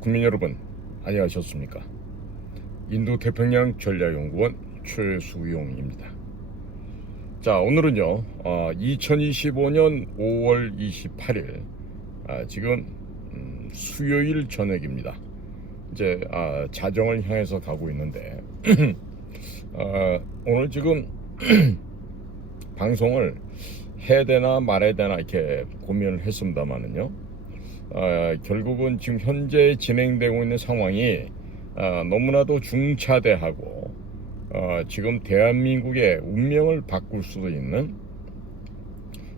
국민 여러분, 안녕하셨습니까? 인도태평양 전략연구원 최수용입니다. 자, 오늘은요, 2025년 5월 28일, 지금 수요일 저녁입니다. 이제 자정을 향해서 가고 있는데 오늘 지금 방송을 해야 되나 말아야 되나 이렇게 고민을 했습니다만은요. 결국은 지금 현재 진행되고 있는 상황이 너무나도 중차대하고 지금 대한민국의 운명을 바꿀 수도 있는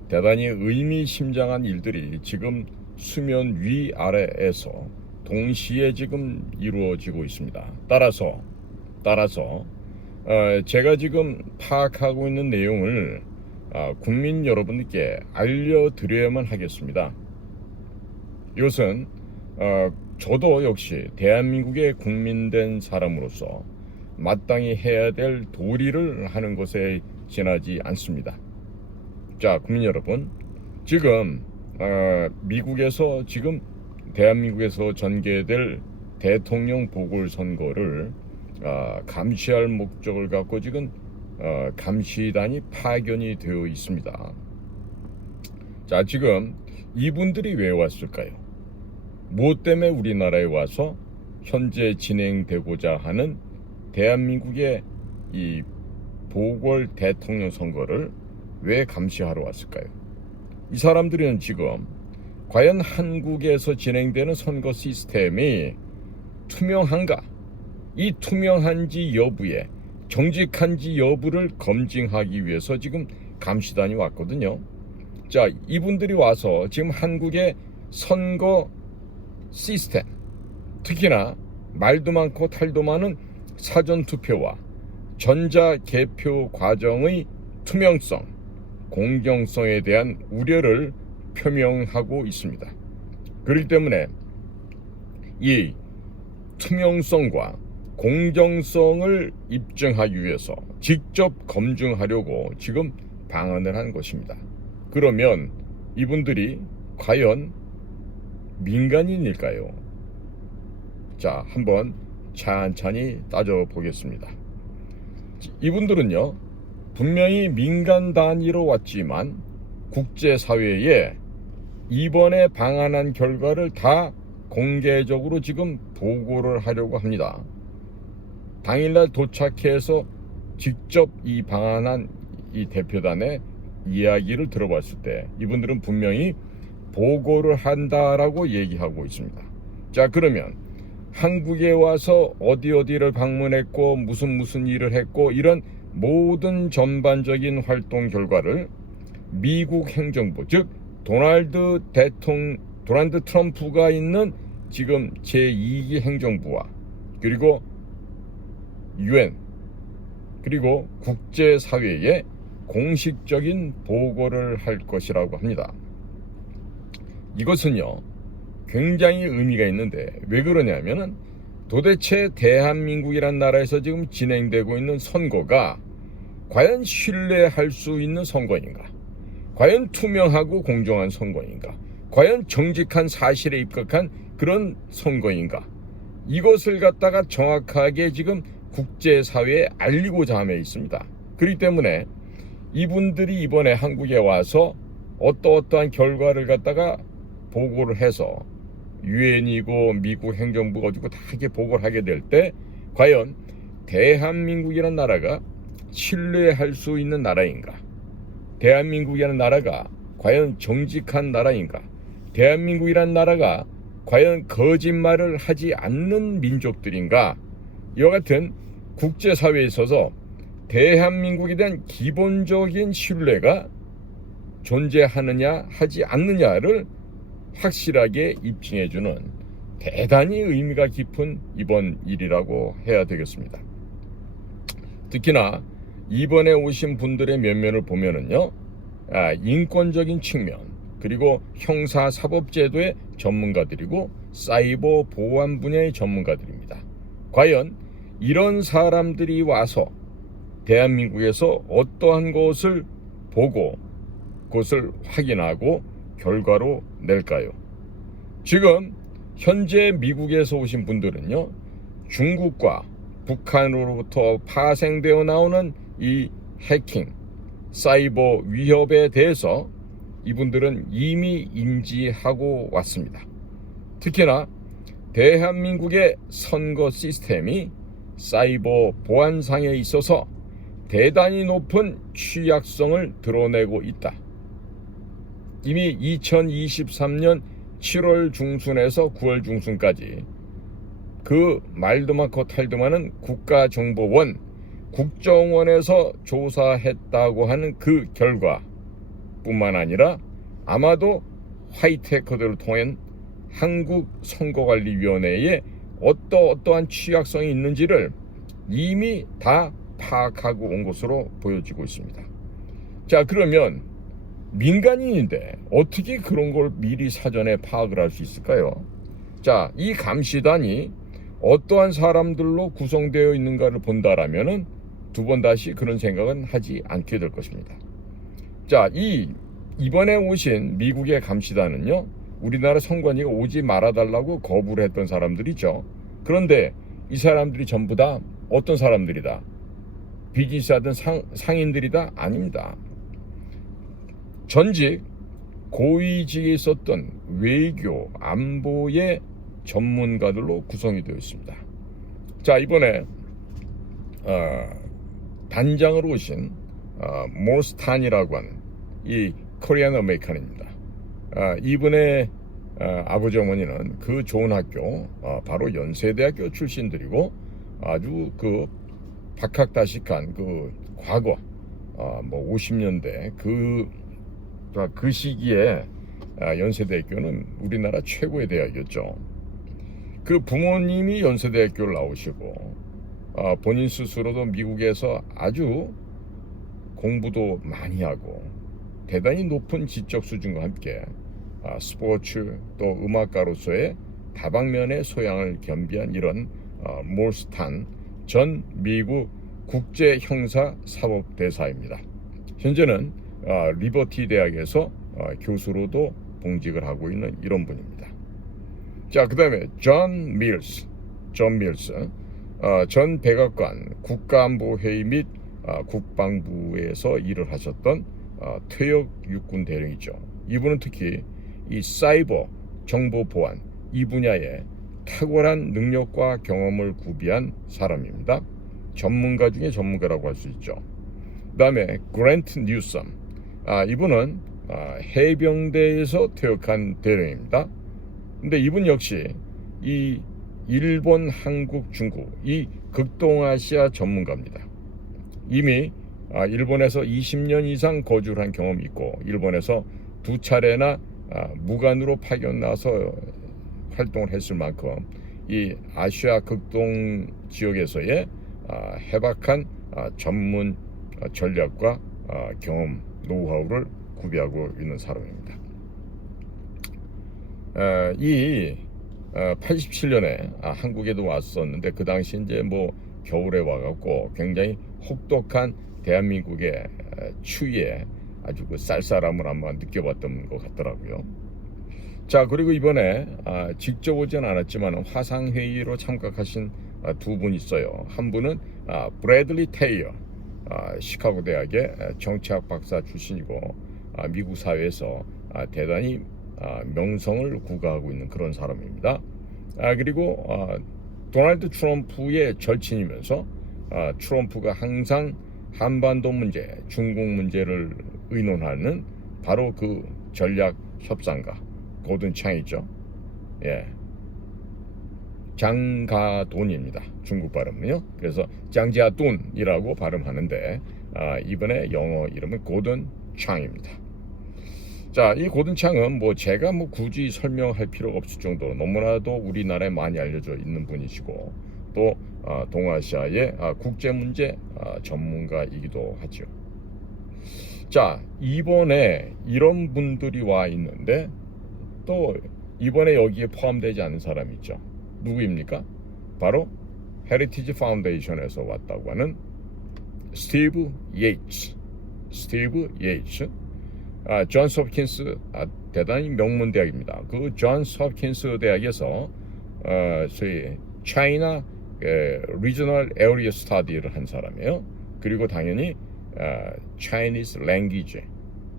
대단히 의미심장한 일들이 지금 수면 위아래에서 동시에 지금 이루어지고 있습니다. 따라서 제가 지금 파악하고 있는 내용을 국민 여러분께 알려드려야만 하겠습니다. 이것은 저도 역시 대한민국의 국민된 사람으로서 마땅히 해야 될 도리를 하는 것에 지나지 않습니다. 자, 국민 여러분, 지금 미국에서 지금 대한민국에서 전개될 대통령 보궐선거를 감시할 목적을 갖고 지금 감시단이 파견이 되어 있습니다. 자, 지금 이분들이 왜 왔을까요? 무엇 때문에 우리나라에 와서 현재 진행되고자 하는 대한민국의 이 보궐 대통령 선거를 왜 감시하러 왔을까요? 이 사람들은 지금 과연 한국에서 진행되는 선거 시스템이 투명한가? 이 투명한지 여부에 정직한지 여부를 검증하기 위해서 지금 감시단이 왔거든요. 자, 이분들이 와서 지금 한국의 선거 시스템, 특히나 말도 많고 탈도 많은 사전투표와 전자개표 과정의 투명성, 공정성에 대한 우려를 표명하고 있습니다. 그렇기 때문에 이 투명성과 공정성을 입증하기 위해서 직접 검증하려고 지금 방안을 한 것입니다. 그러면 이분들이 과연 민간인일까요? 자, 한번 찬찬히 따져보겠습니다. 이분들은요, 분명히 민간 단위로 왔지만 국제사회에 이번에 방한한 결과를 다 공개적으로 지금 보고를 하려고 합니다. 당일날 도착해서 직접 이 방한한 이 대표단의 이야기를 들어봤을 때 이분들은 분명히 보고를 한다라고 얘기하고 있습니다. 자, 그러면 한국에 와서 어디를 방문했고 무슨 일을 했고 이런 모든 전반적인 활동 결과를 미국 행정부, 즉 도널드 트럼프가 있는 지금 제2기 행정부와 그리고 UN 그리고 국제사회에 공식적인 보고를 할 것이라고 합니다. 이것은요, 굉장히 의미가 있는데 왜 그러냐면은 도대체 대한민국이란 나라에서 지금 진행되고 있는 선거가 과연 신뢰할 수 있는 선거인가? 과연 투명하고 공정한 선거인가? 과연 정직한 사실에 입각한 그런 선거인가? 이것을 갖다가 정확하게 지금 국제사회에 알리고자 함에 있습니다. 그렇기 때문에 이분들이 이번에 한국에 와서 어떠한 결과를 갖다가 보고를 해서 유엔이고 미국 행정부가 어디고 다 이렇게 보고를 하게 될 때 과연 대한민국이라는 나라가 신뢰할 수 있는 나라인가? 대한민국이라는 나라가 과연 정직한 나라인가? 대한민국이라는 나라가 과연 거짓말을 하지 않는 민족들인가? 이와 같은 국제사회에 있어서 대한민국에 대한 기본적인 신뢰가 존재하느냐 하지 않느냐를 확실하게 입증해주는 대단히 의미가 깊은 이번 일이라고 해야 되겠습니다. 특히나 이번에 오신 분들의 면면을 보면은요, 인권적인 측면 그리고 형사사법제도의 전문가들이고 사이버 보안 분야의 전문가들입니다. 과연 이런 사람들이 와서 대한민국에서 어떠한 것을 보고 그것을 확인하고 결과로 낼까요? 지금 현재 미국에서 오신 분들은요, 중국과 북한으로부터 파생되어 나오는 이 해킹, 사이버 위협에 대해서 이분들은 이미 인지하고 왔습니다. 특히나 대한민국의 선거 시스템이 사이버 보안상에 있어서 대단히 높은 취약성을 드러내고 있다. 이미 2023년 7월 중순에서 9월 중순까지 그 말도 많고 탈도 많은 국가정보원, 국정원에서 조사했다고 하는 그 결과 뿐만 아니라 아마도 화이트해커들을 통한 한국선거관리위원회에 어떠한 취약성이 있는지를 이미 다 파악하고 온 것으로 보여지고 있습니다. 자, 그러면 민간인인데 어떻게 그런 걸 미리 사전에 파악을 할 수 있을까요? 자, 이 감시단이 어떠한 사람들로 구성되어 있는가를 본다라면은 두 번 다시 그런 생각은 하지 않게 될 것입니다. 자, 이번에 오신 미국의 감시단은요, 우리나라 선관위가 오지 말아달라고 거부를 했던 사람들이죠. 그런데 이 사람들이 전부 다 어떤 사람들이다? 비즈니스하던 상인들이다? 아닙니다. 전직 고위직에 있었던 외교, 안보의 전문가들로 구성이 되어 있습니다. 자, 이번에 단장으로 오신 모스탄이라고 하는 이 코리안 아메리칸입니다. 이분의 아버지 어머니는 그 좋은 학교, 바로 연세대학교 출신들이고 아주 그 박학다식한 그 과거, 뭐 50년대 그 시기에 연세대학교는 우리나라 최고의 대학이었죠. 그 부모님이 연세대학교를 나오시고 본인 스스로도 미국에서 아주 공부도 많이 하고 대단히 높은 지적 수준과 함께 스포츠 또 음악가로서의 다방면의 소양을 겸비한 이런 몰스탄 전 미국 국제형사사법대사입니다. 현재는 리버티 대학에서 교수로도 봉직을 하고 있는 이런 분입니다. 자, 그 다음에 존 밀스 전 백악관 국가안보회의 및 국방부에서 일을 하셨던 퇴역 육군 대령이죠. 이분은 특히 이 사이버 정보 보안 이 분야에 탁월한 능력과 경험을 구비한 사람입니다. 전문가 중에 전문가라고 할 수 있죠. 그 다음에 그랜트 뉴섬, 이분은 해병대에서 퇴역한 대령입니다. 근데 이분 역시 이 일본, 한국, 중국 이 극동아시아 전문가입니다. 이미 일본에서 20년 이상 거주를 한 경험이 있고 일본에서 2차례나 무관으로 파견 나서 활동을 했을 만큼 이 아시아 극동 지역에서의 해박한 전문 전략과 경험, 노하우를 구비하고 있는 사람입니다. 이 87년에 한국에도 왔었는데 그 당시 이제 뭐 겨울에 와갖고 굉장히 혹독한 대한민국의 추위에 아주 그 쌀쌀함을 한번 느껴봤던 것 같더라고요. 자, 그리고 이번에 직접 오진 않았지만 화상회의로 참가하신 두 분 있어요. 한 분은 브래들리 테이어, 시카고 대학의 정치학 박사 출신이고 미국 사회에서 대단히 명성을 구가하고 있는 그런 사람입니다. 그리고 도널드 트럼프의 절친이면서 트럼프가 항상 한반도 문제, 중국 문제를 의논하는 바로 그 전략 협상가 고든 창이죠. 예, 장가돈입니다. 중국 발음은요. 그래서 장지아돈이라고 발음하는데 이번에 영어 이름은 고든 창입니다. 자, 이 고든 창은 뭐 제가 뭐 굳이 설명할 필요가 없을 정도로 너무나도 우리나라에 많이 알려져 있는 분이시고 또 동아시아의 국제 문제 전문가이기도 하죠. 자, 이번에 이런 분들이 와 있는데 또 이번에 여기에 포함되지 않은 사람이 있죠. 누구입니까? 바로 헤리티지 파운데이션에서 왔다고 하는 스티브 예이츠, 존스 홉킨스 대단히 명문 대학입니다. 그 존스 홉킨스 대학에서 소위 차이나 리저널 에어리어 스터디를 한 사람이에요. 그리고 당연히 Chinese language,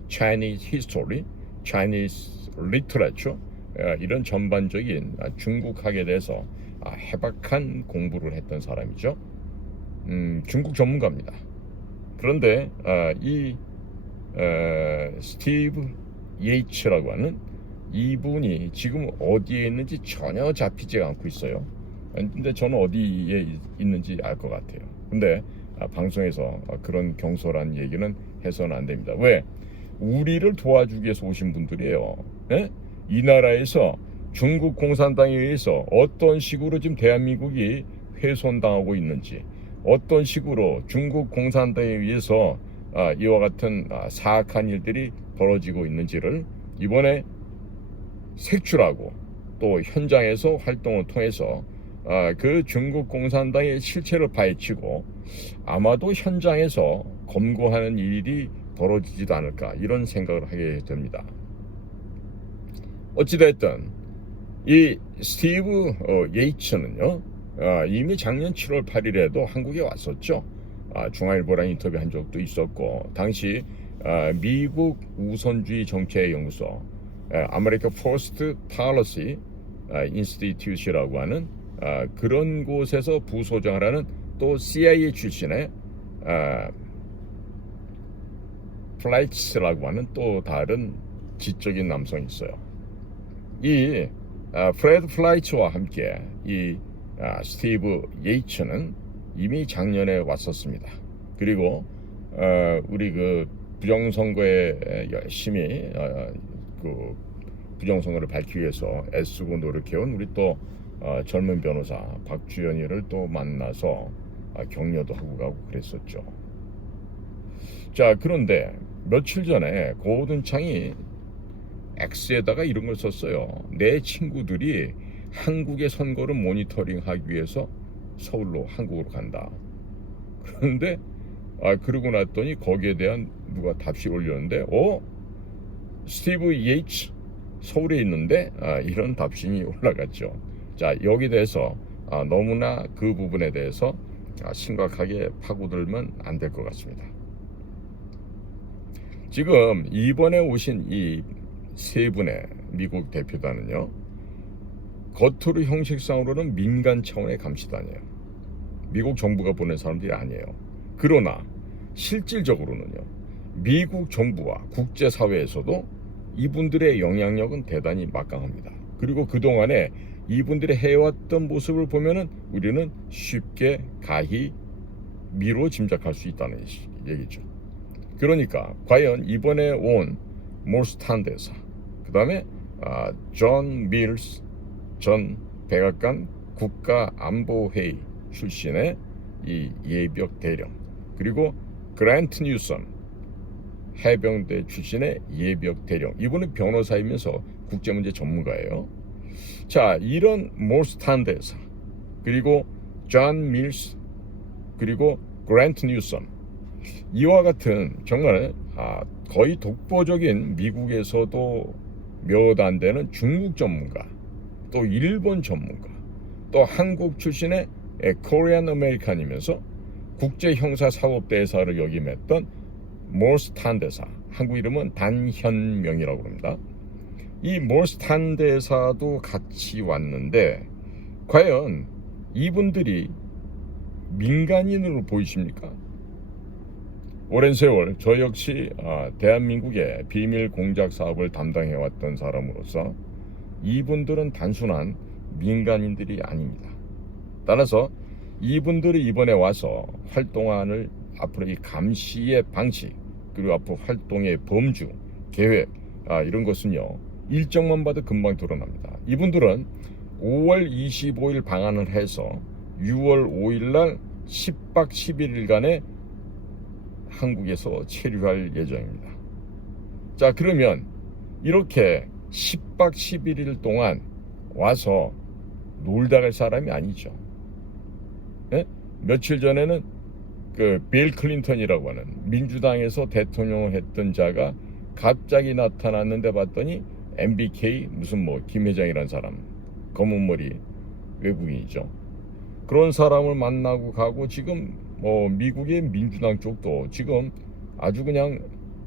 Chinese history, Chinese literature 이런 전반적인 중국학에 대해서 해박한 공부를 했던 사람이죠. 중국 전문가입니다. 그런데 이 스티브 예이츠라고 하는 이분이 지금 어디에 있는지 전혀 잡히지 않고 있어요. 근데 저는 어디에 있는지 알 것 같아요. 근데 방송에서 그런 경솔한 얘기는 해서는 안 됩니다. 왜? 우리를 도와주기 위해서 오신 분들이에요. 예? 이 나라에서 중국 공산당에 의해서 어떤 식으로 지금 대한민국이 훼손당하고 있는지, 어떤 식으로 중국 공산당에 의해서 이와 같은 사악한 일들이 벌어지고 있는지를 이번에 색출하고 또 현장에서 활동을 통해서 그 중국 공산당의 실체를 파헤치고 아마도 현장에서 검거하는 일이 벌어지지도 않을까 이런 생각을 하게 됩니다. 어찌됐든 이 스티브 예이츠는요 이미 작년 7월 8일에도 한국에 왔었죠. 중앙일보랑 인터뷰한 적도 있었고 당시 미국 우선주의 정책연구소 아메리카 포스트 팔러시 인스티튜트라고 하는 그런 곳에서 부소장을 하는 또 CIA 출신의 플라이츠라고 하는 또 다른 지적인 남성이 있어요. 이 프레드 플라이츠와 함께 이 스티브 예이츠는 이미 작년에 왔었습니다. 그리고 우리 그 부정선거에 열심히 그 부정선거를 밝히기 위해서 애쓰고 노력해온 우리 또 젊은 변호사 박주연이를 또 만나서 격려도 하고 가고 그랬었죠. 자, 그런데 며칠 전에 고든 창이 X에다가 이런 걸 썼어요. 내 친구들이 한국의 선거를 모니터링하기 위해서 서울로 한국으로 간다. 그런데 그러고 났더니 거기에 대한 누가 답시 올렸는데 스티브 예이츠 서울에 있는데 이런 답신이 올라갔죠. 자, 여기 대해서 너무나 그 부분에 대해서 심각하게 파고들면 안 될 것 같습니다. 지금 이번에 오신 이 세 분의 미국 대표단은요 겉으로 형식상으로는 민간 차원의 감시단이에요. 미국 정부가 보낸 사람들이 아니에요. 그러나 실질적으로는요 미국 정부와 국제사회에서도 이분들의 영향력은 대단히 막강합니다. 그리고 그동안에 이분들이 해왔던 모습을 보면은 우리는 쉽게 가히 미루어 짐작할 수 있다는 얘기죠. 그러니까 과연 이번에 온 몰스탄 대사, 그 다음에 존 밀스 전 백악관 국가안보회의 출신의 이 예비역 대령, 그리고 그랜트 뉴섬 해병대 출신의 예비역 대령, 이분은 변호사이면서 국제문제 전문가예요. 자, 이런 몰스탄 대사, 그리고 존 밀스, 그리고 그랜트 뉴섬, 이와 같은 정말 거의 독보적인 미국에서도 몇 안 되는 중국 전문가, 또 일본 전문가, 또 한국 출신의 코리안 아메리칸이면서 국제형사사법대사를 역임했던 몰스탄 대사, 한국 이름은 단현명이라고 합니다. 이 몰스탄 대사도 같이 왔는데 과연 이분들이 민간인으로 보이십니까? 오랜 세월 저 역시 대한민국의 비밀 공작 사업을 담당해왔던 사람으로서 이분들은 단순한 민간인들이 아닙니다. 따라서 이분들이 이번에 와서 활동안을 앞으로 이 감시의 방식, 그리고 앞으로 활동의 범주, 계획 이런 것은요 일정만 봐도 금방 드러납니다. 이분들은 5월 25일 방한을 해서 6월 5일 날 10박 11일간의 한국에서 체류할 예정입니다. 자, 그러면 이렇게 10박 11일 동안 와서 놀다 갈 사람이 아니죠. 네? 며칠 전에는 그 빌 클린턴이라고 하는 민주당에서 대통령을 했던 자가 갑자기 나타났는데 봤더니 MBK 무슨 뭐 김 회장이란 사람, 검은 머리 외국인이죠. 그런 사람을 만나고 가고 지금 뭐 미국의 민주당 쪽도 지금 아주 그냥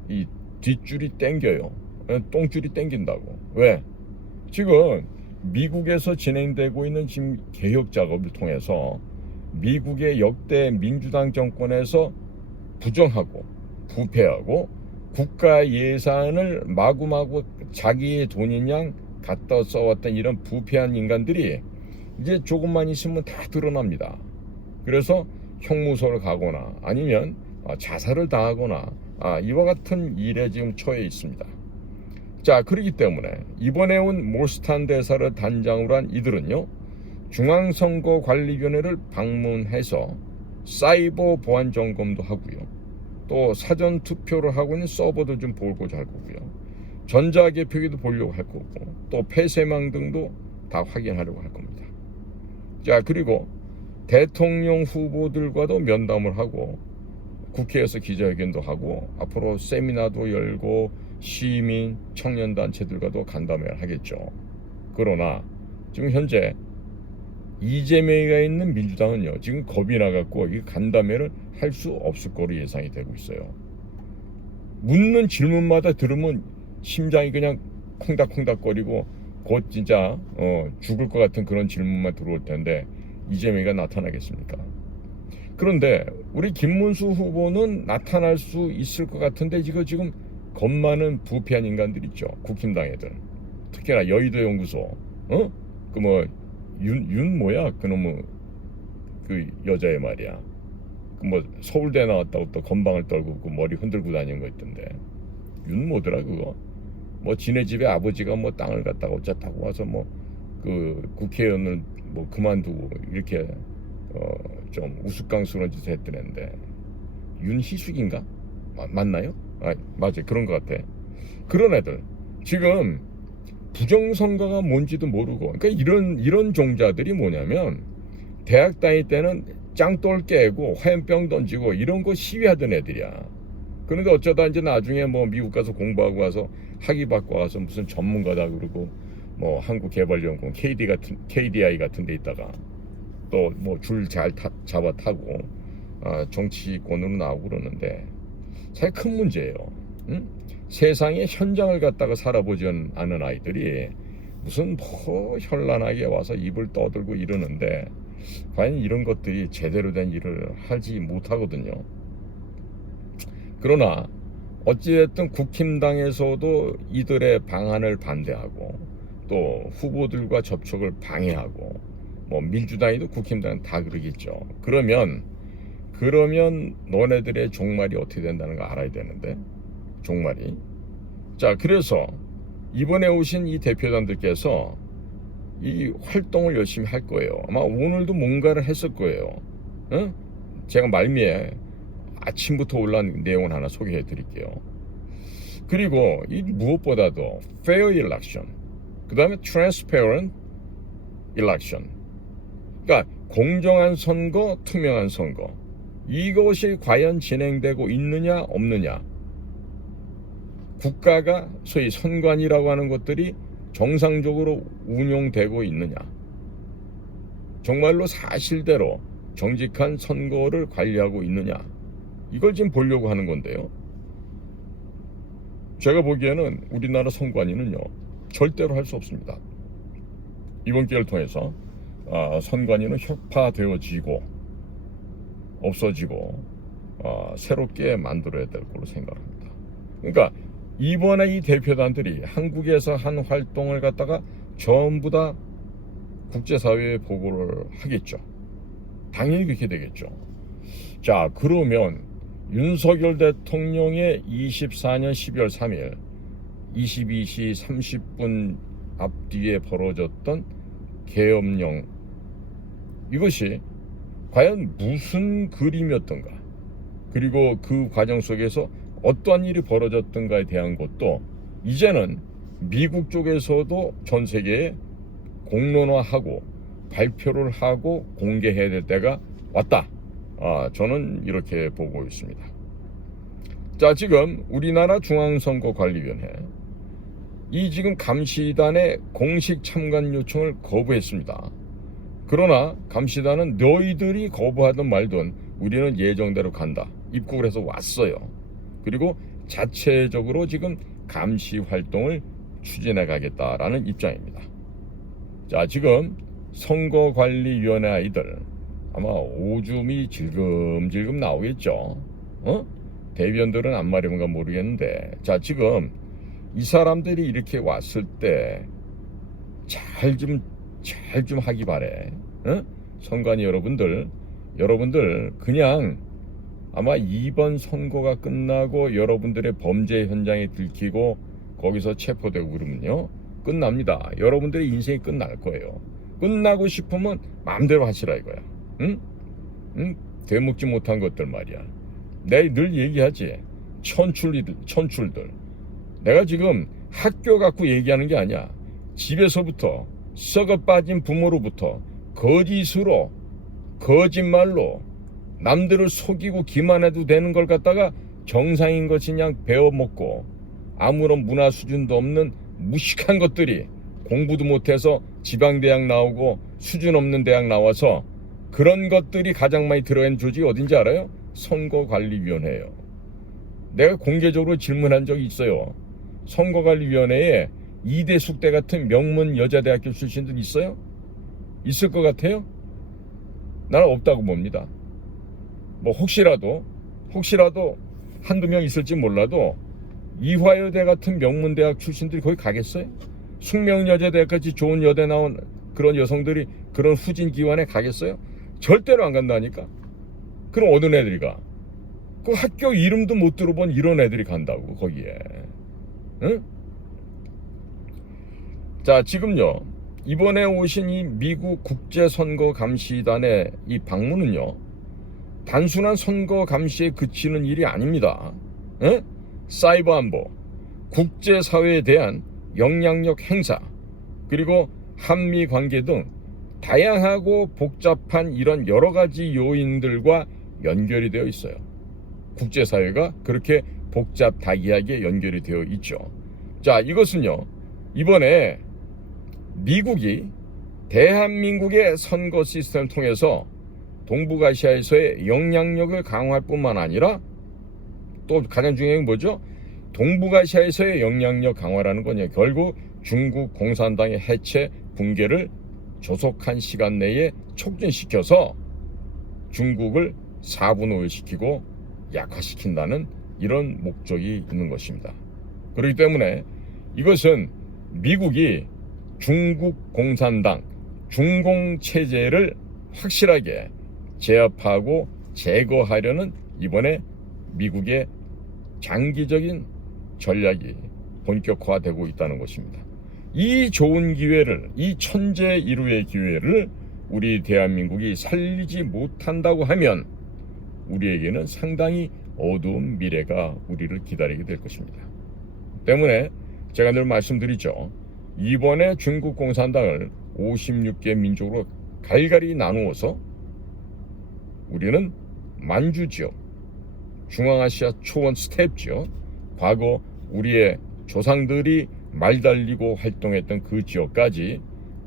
이 뒷줄이 땡겨요. 똥줄이 땡긴다고. 왜? 지금 미국에서 진행되고 있는 지금 개혁 작업을 통해서 미국의 역대 민주당 정권에서 부정하고 부패하고 국가 예산을 마구마구 자기의 돈인 양 갖다 써왔던 이런 부패한 인간들이 이제 조금만 있으면 다 드러납니다. 그래서 형무소를 가거나 아니면 자살을 당하거나 이와 같은 일에 지금 처해 있습니다. 자, 그렇기 때문에 이번에 온 몰스탄 대사를 단장으로 한 이들은요, 중앙선거관리위원회를 방문해서 사이버 보안 점검도 하고요, 또 사전 투표를 하고 있는 서버도 좀 보고자 할 거고요, 전자개표기도 보려고 할 거고, 또 폐쇄망 등도 다 확인하려고 할 겁니다. 자, 그리고 대통령 후보들과도 면담을 하고 국회에서 기자회견도 하고 앞으로 세미나도 열고 시민, 청년단체들과도 간담회를 하겠죠. 그러나 지금 현재 이재명이가 있는 민주당은요, 지금 겁이 나갖고 이 간담회를 할 수 없을 거로 예상이 되고 있어요. 묻는 질문마다 들으면 심장이 그냥 콩닥콩닥거리고 곧 진짜 죽을 것 같은 그런 질문만 들어올 텐데 이재명이가 나타나겠습니까? 그런데 우리 김문수 후보는 나타날 수 있을 것 같은데 지금 겁 많은 부패한 인간들 있죠. 국힘당 애들. 특히나 여의도 연구소. 그 뭐 윤 뭐야? 그놈의 그 여자애 말이야. 그 뭐 서울대 나왔다고 또 건방을 떨고 그 머리 흔들고 다니는 거 있던데. 윤 뭐더라 그거? 뭐 지네 집에 아버지가 뭐 땅을 갖다가 어쩌다고 와서 뭐 그 국회의원을 뭐 그만두고 이렇게 좀 우스꽝스러운 짓을 했던 애인데 윤희숙인가? 맞나요? 맞아요. 그런 것 같아. 그런 애들 지금 부정선거가 뭔지도 모르고, 그러니까 이런 종자들이 뭐냐면 대학 다닐 때는 짱돌 깨고 화염병 던지고 이런 거 시위하던 애들이야. 그런데 어쩌다 이제 나중에 뭐 미국 가서 공부하고 와서 학위 받고 와서 무슨 전문가다 그러고 뭐 한국개발연구원 KDI 같은 데 있다가 또 뭐 줄 잘 잡아 타고 정치권으로 나오고 그러는데 사실 큰 문제예요. 응? 세상의 현장을 갖다가 살아보지 않은 아이들이 무슨 뭐 현란하게 와서 입을 떠들고 이러는데 과연 이런 것들이 제대로 된 일을 하지 못하거든요. 그러나 어찌됐든 국힘당에서도 이들의 방안을 반대하고 또 후보들과 접촉을 방해하고 뭐 민주당이도 국힘당은 다 그러겠죠. 그러면 너네들의 종말이 어떻게 된다는 거 알아야 되는데, 종말이. 자, 그래서 이번에 오신 이 대표단들께서 이 활동을 열심히 할 거예요. 아마 오늘도 뭔가를 했을 거예요. 응? 제가 말미에 아침부터 올라온 내용을 하나 소개해 드릴게요. 그리고 이 무엇보다도 fair election, 그 다음에 transparent election, 그러니까 공정한 선거, 투명한 선거, 이것이 과연 진행되고 있느냐 없느냐, 국가가 소위 선관위라고 하는 것들이 정상적으로 운용되고 있느냐, 정말로 사실대로 정직한 선거를 관리하고 있느냐, 이걸 지금 보려고 하는 건데요. 제가 보기에는 우리나라 선관위는요 절대로 할 수 없습니다. 이번 기회를 통해서 선관위는 혁파되어지고 없어지고 새롭게 만들어야 될 걸로 생각합니다. 그러니까 이번에 이 대표단들이 한국에서 한 활동을 갖다가 전부 다 국제사회에 보고를 하겠죠. 당연히 그렇게 되겠죠. 자, 그러면 윤석열 대통령의 24년 12월 3일 22시 30분 앞뒤에 벌어졌던 계엄령, 이것이 과연 무슨 그림이었던가, 그리고 그 과정 속에서 어떠한 일이 벌어졌던가에 대한 것도 이제는 미국 쪽에서도 전 세계에 공론화하고 발표를 하고 공개해야 될 때가 왔다. 저는 이렇게 보고 있습니다. 자, 지금 우리나라 중앙선거관리위원회 이 지금 감시단의 공식 참관 요청을 거부했습니다. 그러나 감시단은 너희들이 거부하든 말든 우리는 예정대로 간다. 입국을 해서 왔어요. 그리고 자체적으로 지금 감시 활동을 추진해 가겠다라는 입장입니다. 자, 지금 선거관리위원회 아이들 아마 오줌이 질금질금 나오겠죠. 대변들은 안 마려운가 모르겠는데, 자, 지금 이 사람들이 이렇게 왔을 때 잘 좀 하기 바래. 선관위 여러분들 그냥 아마 이번 선거가 끝나고 여러분들의 범죄 현장에 들키고 거기서 체포되고 그러면요, 끝납니다. 여러분들의 인생이 끝날 거예요. 끝나고 싶으면 마음대로 하시라 이거야. 되먹지 못한 것들 말이야. 내가 늘 얘기하지. 천출들. 내가 지금 학교 갖고 얘기하는 게 아니야. 집에서부터 썩어 빠진 부모로부터 거짓으로, 거짓말로 남들을 속이고 기만해도 되는 걸 갖다가 정상인 것이 그냥 배워먹고 아무런 문화 수준도 없는 무식한 것들이 공부도 못해서 지방대학 나오고 수준 없는 대학 나와서 그런 것들이 가장 많이 들어있는 조직이 어딘지 알아요? 선거관리위원회예요. 내가 공개적으로 질문한 적이 있어요. 선거관리위원회에 이대숙 대 같은 명문 여자대학교 출신들 있어요? 있을 것 같아요? 나는 없다고 봅니다. 뭐 혹시라도 한두 명 있을지 몰라도 이화여대 같은 명문대학 출신들이 거기 가겠어요? 숙명여자대학같이 좋은 여대 나온 그런 여성들이 그런 후진 기관에 가겠어요? 절대로 안 간다니까. 그럼 어느 애들이 가? 그 학교 이름도 못 들어본 이런 애들이 간다고 거기에. 응? 자, 지금요, 이번에 오신 이 미국 국제선거감시단의 이 방문은요, 단순한 선거 감시에 그치는 일이 아닙니다. 사이버 안보, 국제사회에 대한 영향력 행사, 그리고 한미 관계 등 다양하고 복잡한 이런 여러 가지 요인들과 연결이 되어 있어요. 국제사회가 그렇게 복잡다기하게 연결이 되어 있죠. 자, 이것은요, 이번에 미국이 대한민국의 선거 시스템을 통해서 동북아시아에서의 영향력을 강화할 뿐만 아니라 또 가장 중요한 게 뭐죠? 동북아시아에서의 영향력 강화라는 거냐, 결국 중국 공산당의 해체, 붕괴를 조속한 시간 내에 촉진시켜서 중국을 사분오일시키고 약화시킨다는 이런 목적이 있는 것입니다. 그렇기 때문에 이것은 미국이 중국 공산당, 중공체제를 확실하게 제압하고 제거하려는 이번에 미국의 장기적인 전략이 본격화되고 있다는 것입니다. 이 좋은 기회를, 이 천재 일우의 기회를 우리 대한민국이 살리지 못한다고 하면 우리에게는 상당히 어두운 미래가 우리를 기다리게 될 것입니다. 때문에 제가 늘 말씀드리죠. 이번에 중국 공산당을 56개 민족으로 갈갈이 나누어서 우리는 만주 지역, 중앙아시아 초원 스텝 지역, 과거 우리의 조상들이 말 달리고 활동했던 그 지역까지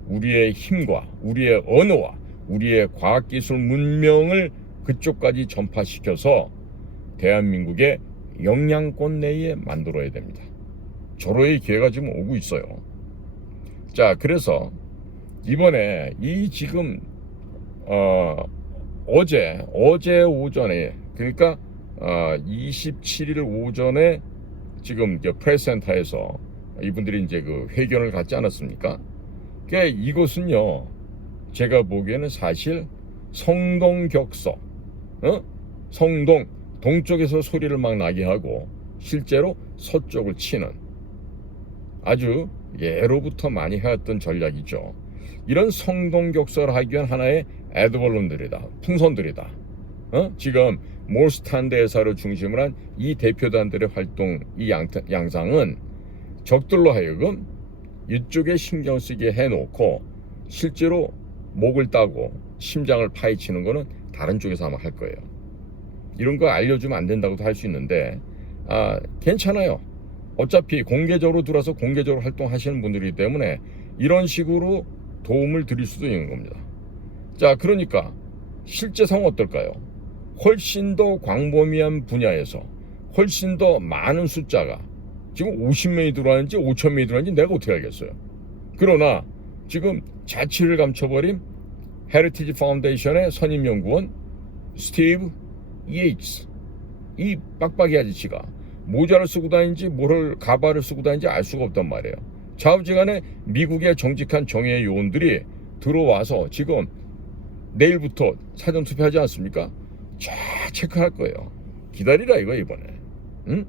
우리의 힘과 우리의 언어와 우리의 과학기술 문명을 그쪽까지 전파시켜서 대한민국의 영향권 내에 만들어야 됩니다. 저로의 기회가 지금 오고 있어요. 자, 그래서 이번에 이 지금 어제 오전에, 그러니까 27일 오전에 지금 프레스센터에서 이분들이 이제 그 회견을 갖지 않았습니까? 그러니까 이것은요, 제가 보기에는 사실 성동격서, 성동 동쪽에서 소리를 막 나게 하고 실제로 서쪽을 치는 아주 예로부터 많이 해왔던 전략이죠. 이런 성동격서를 하기 위한 하나의 애드벌룬들이다, 풍선들이다. 지금 몰스탄 대사를 중심으로 한 이 대표단들의 활동, 이 양상은 적들로 하여금 이쪽에 신경 쓰게 해놓고 실제로 목을 따고 심장을 파헤치는 거는 다른 쪽에서 아마 할 거예요. 이런 거 알려주면 안 된다고도 할 수 있는데 괜찮아요. 어차피 공개적으로 들어와서 공개적으로 활동하시는 분들이기 때문에 이런 식으로 도움을 드릴 수도 있는 겁니다. 자, 그러니까 실제 상황 어떨까요? 훨씬 더 광범위한 분야에서 훨씬 더 많은 숫자가 지금 50명이 들어왔는지 5,000명이 들어왔는지 내가 어떻게 알겠어요? 그러나 지금 자취를 감춰버린 헤리티지 파운데이션의 선임연구원 스티브 예이츠, 이 빡빡이 아저씨가 모자를 쓰고 다니는지 가발을 쓰고 다니는지 알 수가 없단 말이에요. 좌우지간에 미국의 정직한 정예 요원들이 들어와서 지금 내일부터 사전투표하지 않습니까? 쫙 체크할 거예요. 기다리라 이거 이번에. 응?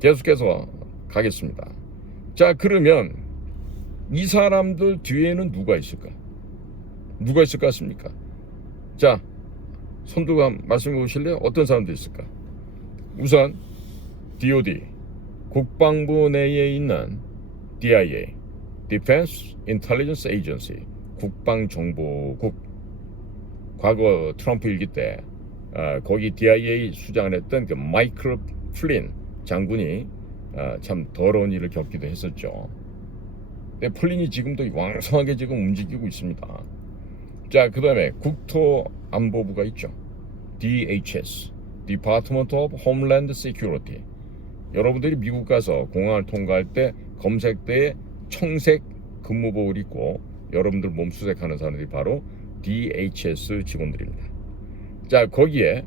계속해서 가겠습니다. 자, 그러면 이 사람들 뒤에는 누가 있을까? 누가 있을 것 같습니까? 자, 손 들고 말씀해 보실래요? 어떤 사람들 있을까? 우선 DOD, 국방부 내에 있는 DIA, Defense Intelligence Agency, 국방정보국. 과거 트럼프 일기 때 거기 DIA 수장을 했던 그 마이클 플린 장군이 참 더러운 일을 겪기도 했었죠. 근데 플린이 지금도 왕성하게 지금 움직이고 있습니다. 자, 그 다음에 국토안보부가 있죠. DHS, Department of Homeland Security. 여러분들이 미국 가서 공항을 통과할 때 검색대에 청색 근무복을 입고 여러분들 몸 수색하는 사람들이 바로 DHS 직원들입니다. 자, 거기에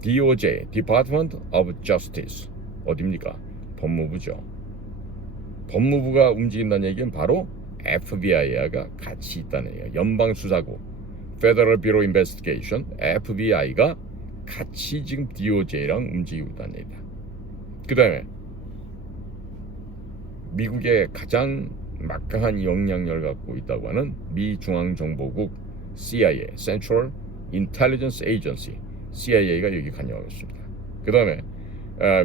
DOJ, Department of Justice, 어디입니까? 법무부죠. 법무부가 움직인다는 얘기는 바로 FBI가 같이 있다는 얘기예요. 연방수사국, Federal Bureau of Investigation, FBI가 같이 지금 DOJ랑 움직이고 있다는 얘기다. 그 다음에 미국의 가장 막강한 영향력을 갖고 있다고 하는 미 중앙정보국 CIA, Central Intelligence Agency, CIA가 여기 관여하고 있습니다. 그 다음에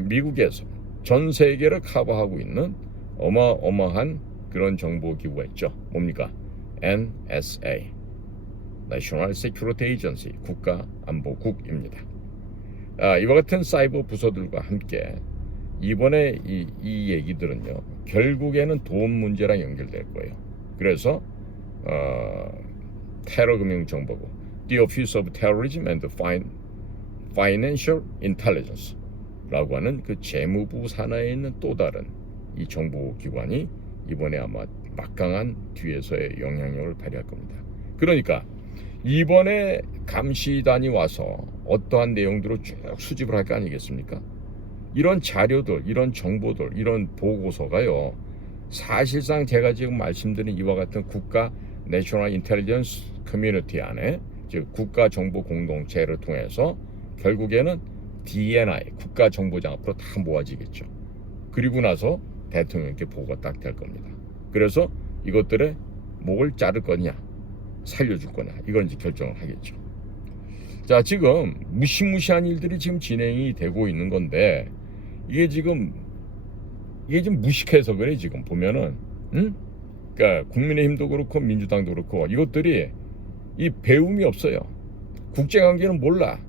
미국에서 전 세계를 커버하고 있는 어마어마한 그런 정보기구가 있죠. 뭡니까? NSA, National Security Agency, 국가안보국입니다. 이와 같은 사이버 부서들과 함께 이번에 이 얘기들은요, 결국에는 돈 문제랑 연결될 거예요. 그래서 테러 금융정보국, The Office of Terrorism and Financial Intelligence라고 하는 그 재무부 산하에 있는 또 다른 이 정보기관이 이번에 아마 막강한 뒤에서의 영향력을 발휘할 겁니다. 그러니까 이번에 감시단이 와서 어떠한 내용들을 쭉 수집을 할 거 아니겠습니까? 이런 자료들, 이런 정보들, 이런 보고서가요, 사실상 제가 지금 말씀드린 이와 같은 국가 내셔널 인텔리전스 커뮤니티 안에, 즉 국가정보 공동체를 통해서 결국에는 DNI, 국가정보장 앞으로 다 모아지겠죠. 그리고 나서 대통령께 보고가 딱 될 겁니다. 그래서 이것들의 목을 자를 거냐, 살려줄 거냐, 이걸 이제 결정을 하겠죠. 자, 지금 무시무시한 일들이 지금 진행이 되고 있는 건데, 이게 지금 무식해서 그래. 지금 보면은, 그러니까 국민의힘도 그렇고 민주당도 그렇고 이것들이 이 배움이 없어요. 국제관계는 몰라.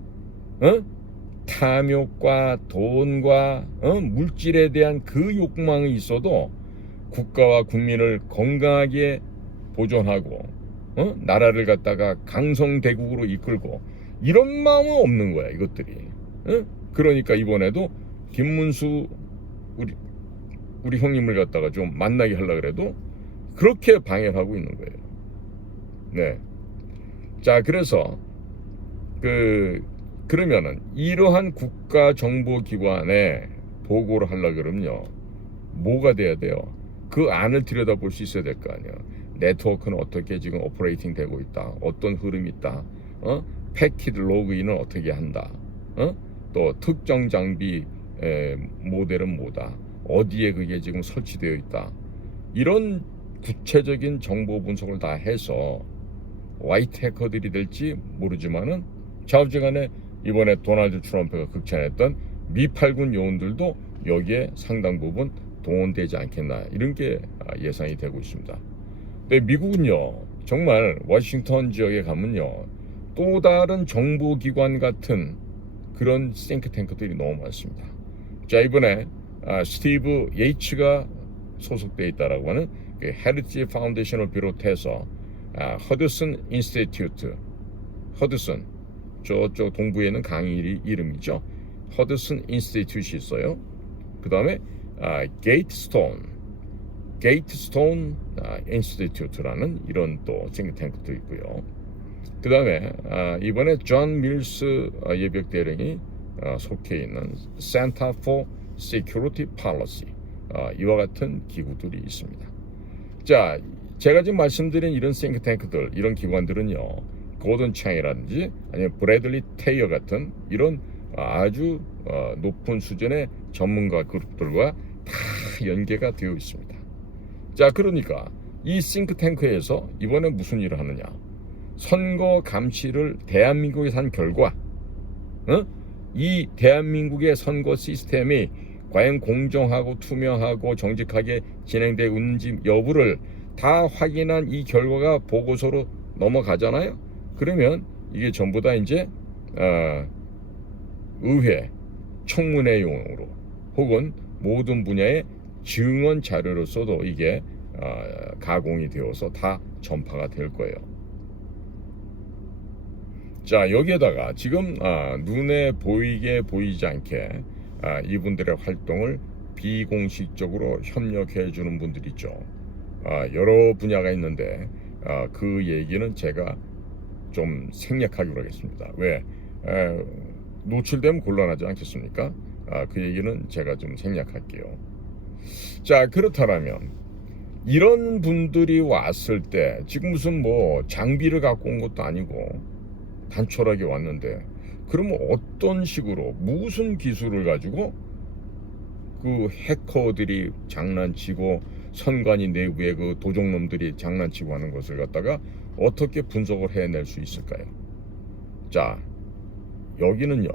탐욕과 돈과 물질에 대한 그 욕망이 있어도 국가와 국민을 건강하게 보존하고 나라를 갖다가 강성대국으로 이끌고 이런 마음은 없는 거야, 이것들이. 그러니까 이번에도 김문수 우리 형님을 갖다가 좀 만나게 하려고 그래도 그렇게 방해를 하고 있는 거예요. 네. 자, 그래서 그러면은 이러한 국가정보기관에 보고를 하려고 그러면요, 뭐가 돼야 돼요? 그 안을 들여다볼 수 있어야 될 거 아니에요. 네트워크는 어떻게 지금 오퍼레이팅 되고 있다, 어떤 흐름이 있다, 패킷 로그인은 어떻게 한다, 또 특정 장비 모델은 뭐다, 어디에 그게 지금 설치되어 있다, 이런 구체적인 정보 분석을 다 해서 화이트 해커들이 될지 모르지만은 좌우지간에 이번에 도널드 트럼프가 극찬했던 미8군 요원들도 여기에 상당 부분 동원되지 않겠나, 이런 게 예상이 되고 있습니다. 근데 미국은요, 정말 워싱턴 지역에 가면요, 또 다른 정보기관 같은 그런 싱크탱크들이 너무 많습니다. 자, 이번에 스티브 예이츠가 소속되어 있다라고 하는 그 헤리티지 파운데이션을 비롯해서 허드슨 인스티튜트, 허드슨 저쪽 동부에는 강의 이름이죠. 허드슨 인스티튜트이 있어요. 그 다음에 게이트스톤 인스티튜트라는 이런 또 싱크탱크도 있고요. 그 다음에 이번에 존 밀스 예비역 대령이 속해 있는 Center for Security Policy, 이와 같은 기구들이 있습니다. 자, 제가 지금 말씀드린 이런 싱크탱크들, 이런 기관들은요, 고든 창이라든지 아니면 브래들리 테이어 같은 이런 아주 높은 수준의 전문가 그룹들과 다 연계가 되어 있습니다. 자, 그러니까 이 싱크탱크에서 이번에 무슨 일을 하느냐? 선거 감시를 대한민국에서 한 결과, 이 대한민국의 선거 시스템이 과연 공정하고 투명하고 정직하게 진행되고 있는지 여부를 다 확인한 이 결과가 보고서로 넘어가잖아요. 그러면 이게 전부 다 이제 의회 청문회용으로 혹은 모든 분야의 증언 자료로서도 이게 가공이 되어서 다 전파가 될 거예요. 자, 여기에다가 지금 눈에 보이게 보이지 않게 이분들의 활동을 비공식적으로 협력해 주는 분들이 있죠. 여러 분야가 있는데 그 얘기는 제가 좀 생략하기로 하겠습니다. 왜? 노출되면 곤란하지 않겠습니까? 그 얘기는 제가 좀 생략할게요. 자, 그렇다면 이런 분들이 왔을 때 지금 무슨 뭐 장비를 갖고 온 것도 아니고 단촐하게 왔는데, 그러면 어떤 식으로 무슨 기술을 가지고 그 해커들이 장난치고 선관위 내부의 그 도적놈들이 장난치고 하는 것을 갖다가 어떻게 분석을 해낼 수 있을까요? 자, 여기는요,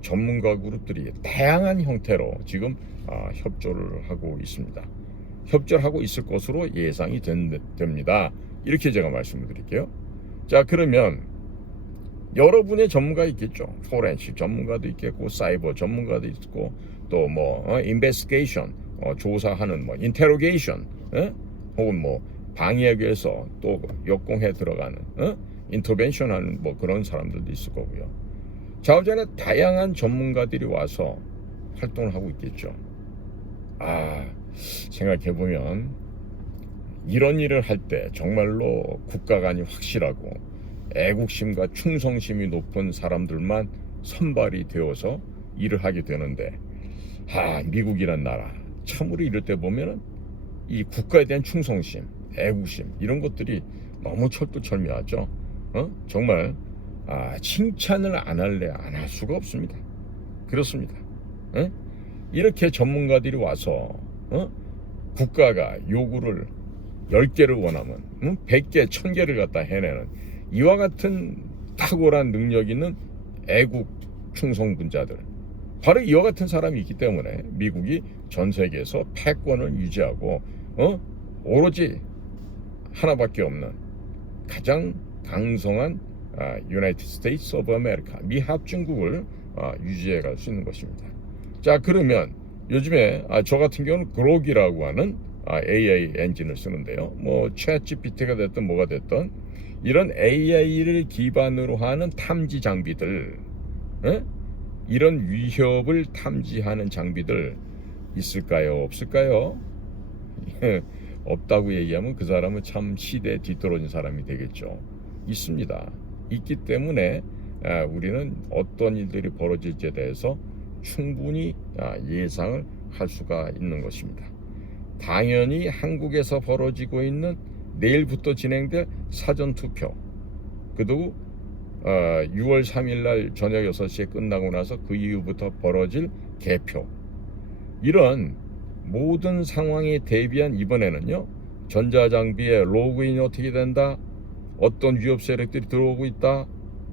전문가 그룹들이 다양한 형태로 지금 협조를 하고 있습니다. 협조를 하고 있을 것으로 예상이 됩니다. 이렇게 제가 말씀을 드릴게요. 자, 그러면 여러분의 전문가 있겠죠. 포렌식 전문가도 있겠고, 사이버 전문가도 있고, 또 뭐 인베스티게이션 조사하는 뭐 인테로게이션, 혹은 뭐 방위하기 위해서 또 역공해 들어가는 인터벤션하는 뭐 그런 사람들도 있을 거고요. 자우전에 다양한 전문가들이 와서 활동을 하고 있겠죠. 생각해 보면 이런 일을 할 때 정말로 국가관이 확실하고 애국심과 충성심이 높은 사람들만 선발이 되어서 일을 하게 되는데, 미국이란 나라 참으로 이럴 때 보면은 이 국가에 대한 충성심, 애국심 이런 것들이 너무 철두철미하죠. 정말 칭찬을 안 할 수가 없습니다. 그렇습니다. 이렇게 전문가들이 와서 국가가 요구를 10개를 원하면 100개, 1000개를 갖다 해내는 이와 같은 탁월한 능력 있는 애국 충성분자들, 바로 이와 같은 사람이 있기 때문에 미국이 전 세계에서 패권을 유지하고 오로지 하나밖에 없는 가장 강성한 유나이티드 스테이츠 오브 아메리카, 미합중국을 유지해 갈 수 있는 것입니다. 자, 그러면 요즘에 저 같은 경우는 그록이라고 하는 AI 엔진을 쓰는데요. 뭐 챗GPT가 됐든 뭐가 됐든 이런 AI를 기반으로 하는 탐지 장비들, 이런 위협을 탐지하는 장비들 있을까요? 없을까요? 없다고 얘기하면 그 사람은 참 시대에 뒤떨어진 사람이 되겠죠. 있습니다. 있기 때문에 우리는 어떤 일들이 벌어질지에 대해서 충분히 예상을 할 수가 있는 것입니다. 당연히 한국에서 벌어지고 있는 내일부터 진행될 사전투표, 그리고 6월 3일 날 저녁 6시에 끝나고 나서 그 이후부터 벌어질 개표, 이런 모든 상황에 대비한 이번에는요, 전자장비에 로그인이 어떻게 된다, 어떤 위협 세력들이 들어오고 있다,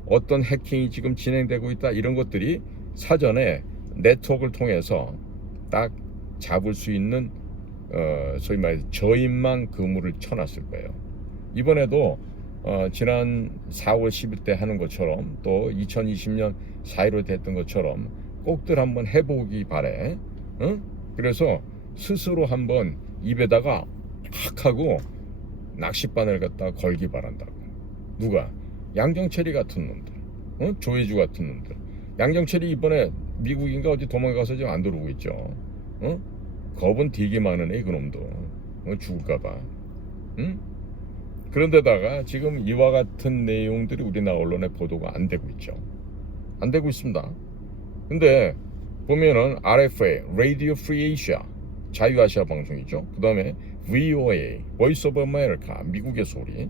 어떤 해킹이 지금 진행되고 있다, 이런 것들이 사전에 네트워크를 통해서 딱 잡을 수 있는 소위 말해서 저인망 그물을 쳐놨을 거예요. 이번에도 지난 4월 10일 때 하는 것처럼 또 2020년 4.15 됐던 것처럼 꼭들 한번 해보기 바래. 그래서 스스로 한번 입에다가 탁 하고 낚싯바늘 갖다 걸기 바란다고. 누가? 양정철이 같은 놈들, 조혜주 같은 놈들. 양정철이 이번에 미국인가 어디 도망가서 지금 안 들어오고 있죠. 겁은 되게 많은 애 그놈도. 죽을까봐. 그런데다가 지금 이와 같은 내용들이 우리나라 언론에 보도가 안 되고 있죠. 안 되고 있습니다. 근데 보면은 RFA, Radio Free Asia, 자유아시아 방송이죠. 그 다음에 VOA, Voice of America, 미국의 소리.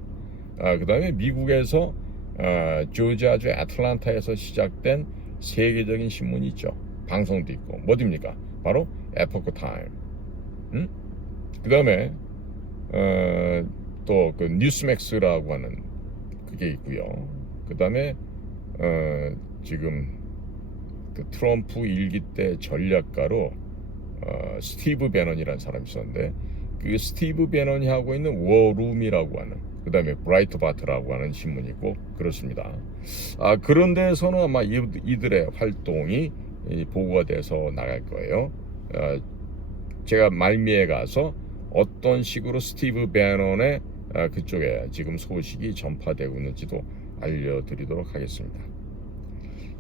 그 다음에 미국에서 조지아주 애틀란타에서 시작된 세계적인 신문이 있죠. 방송도 있고. 뭐입니까? 바로 에포크 타임. 그 다음에 또 그 뉴스맥스라고 하는 그게 있고요. 그 다음에 지금 그 트럼프 일기 때 전략가로 스티브 배넌이라는 사람이 있었는데 그 스티브 배넌이 하고 있는 워룸이라고 하는, 그 다음에 브라이트바트라고 하는 신문이 있고 그렇습니다. 그런 데서는 아마 이들의 활동이 보고가 돼서 나갈 거예요. 제가 말미에 가서 어떤 식으로 스티브 배넌의 그쪽에 지금 소식이 전파되고 있는지도 알려드리도록 하겠습니다.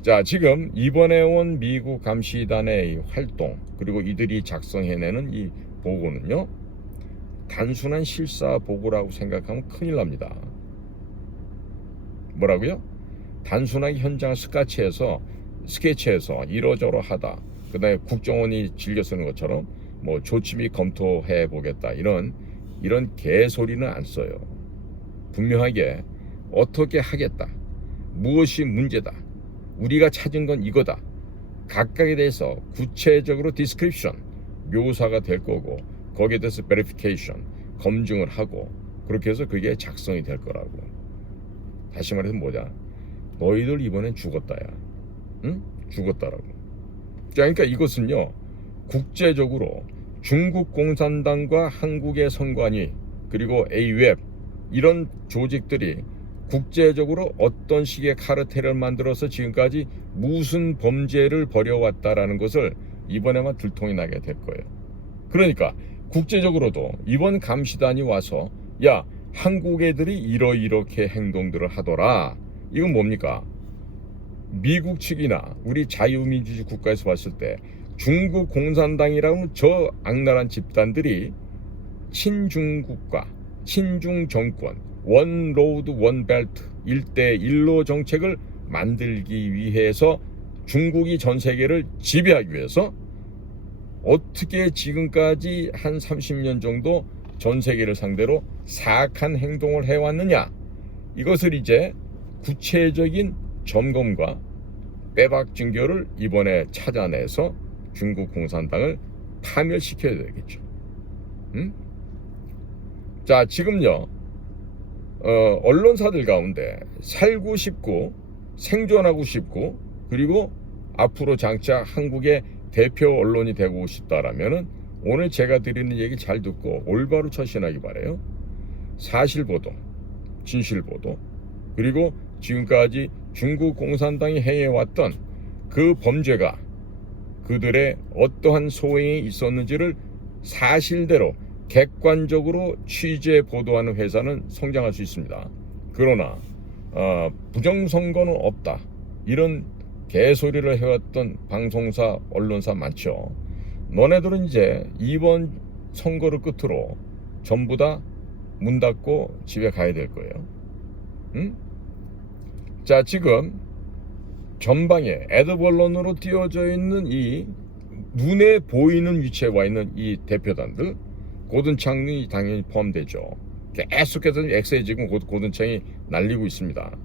자, 지금 이번에 온 미국 감시단의 활동, 그리고 이들이 작성해내는 이 보고는요, 단순한 실사 보고라고 생각하면 큰일 납니다. 뭐라고요? 단순하게 현장을 스케치해서 이러저러 하다, 그 다음에 국정원이 즐겨 쓰는 것처럼 뭐 조치미 검토해 보겠다, 이런 개소리는 안 써요. 분명하게 어떻게 하겠다, 무엇이 문제다, 우리가 찾은 건 이거다, 각각에 대해서 구체적으로 디스크립션, 묘사가 될 거고, 거기에 대해서 베리피케이션, 검증을 하고, 그렇게 해서 그게 작성이 될 거라고. 다시 말해서 뭐냐, 너희들 이번엔 죽었다야. 응? 죽었다라고. 자, 그러니까 이것은요, 국제적으로 중국 공산당과 한국의 선관위, 그리고 AWEB, 이런 조직들이 국제적으로 어떤 식의 카르텔을 만들어서 지금까지 무슨 범죄를 벌여왔다라는 것을 이번에만 들통이 나게 될 거예요. 그러니까 국제적으로도 이번 감시단이 와서, 야, 한국 애들이 이렇게 행동들을 하더라. 이건 뭡니까? 미국 측이나 우리 자유민주주의 국가에서 봤을 때 중국 공산당이라는 저 악랄한 집단들이 친중국가, 친중정권, 원 로드 원 벨트 1대1로 정책을 만들기 위해서 중국이 전 세계를 지배하기 위해서 어떻게 지금까지 한 30년 정도 전 세계를 상대로 사악한 행동을 해왔느냐, 이것을 이제 구체적인 점검과 빼박 증거를 이번에 찾아내서 중국 공산당을 파멸시켜야 되겠죠. 자, 지금요, 언론사들 가운데 살고 싶고 생존하고 싶고, 그리고 앞으로 장차 한국의 대표 언론이 되고 싶다라면은 오늘 제가 드리는 얘기 잘 듣고 올바로 처신하기 바라요. 사실보도, 진실보도, 그리고 지금까지 중국 공산당이 행해왔던 그 범죄가 그들의 어떠한 소행이 있었는지를 사실대로 객관적으로 취재 보도하는 회사는 성장할 수 있습니다. 그러나 부정선거는 없다, 이런 개소리를 해왔던 방송사, 언론사 많죠. 너네들은 이제 이번 선거를 끝으로 전부 다 문 닫고 집에 가야 될 거예요. 응? 자, 지금 전방에 애드벌런으로 띄워져 있는 이 눈에 보이는 위치에 와 있는 이 대표단들, 고든창이 당연히 포함되죠. 계속해서 엑스에 지금 고든창이 날리고 있습니다.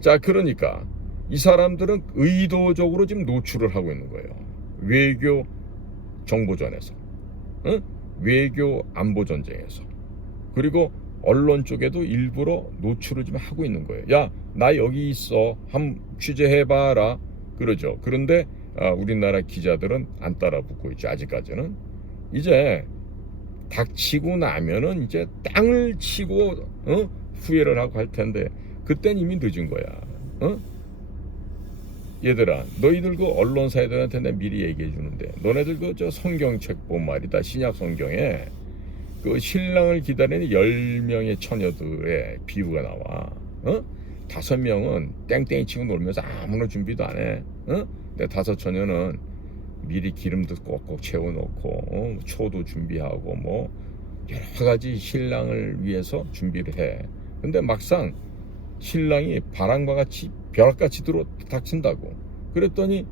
자, 그러니까 이 사람들은 의도적으로 지금 노출을 하고 있는 거예요. 외교 정보전에서, 외교 안보 전쟁에서, 그리고 언론 쪽에도 일부러 노출을 좀 하고 있는 거예요. 야, 나 여기 있어, 한번 취재해봐라, 그러죠. 그런데 우리나라 기자들은 안 따라 붙고 있죠. 아직까지는. 이제 닥치고 나면은 이제 땅을 치고 후회를 하고 할 텐데, 그땐 이미 늦은 거야. 얘들아, 너희들 그 언론사 애들한테 내가 미리 얘기해 주는데, 너네들 그 저 성경책 본 말이다. 신약 성경에 그 신랑을 기다리는 10명의 처녀들의 비유가 나와. 5명은 땡땡이 치고 놀면서 아무런 준비도 안 해. 근데 5 처녀는 미리 기름도 꼭꼭 채워놓고, 초도 준비하고, 뭐 여러 가지 신랑을 위해서 준비를 해. 근데 막상 신랑이 바람과 같이 벼락같이 닥친다고. 그랬더니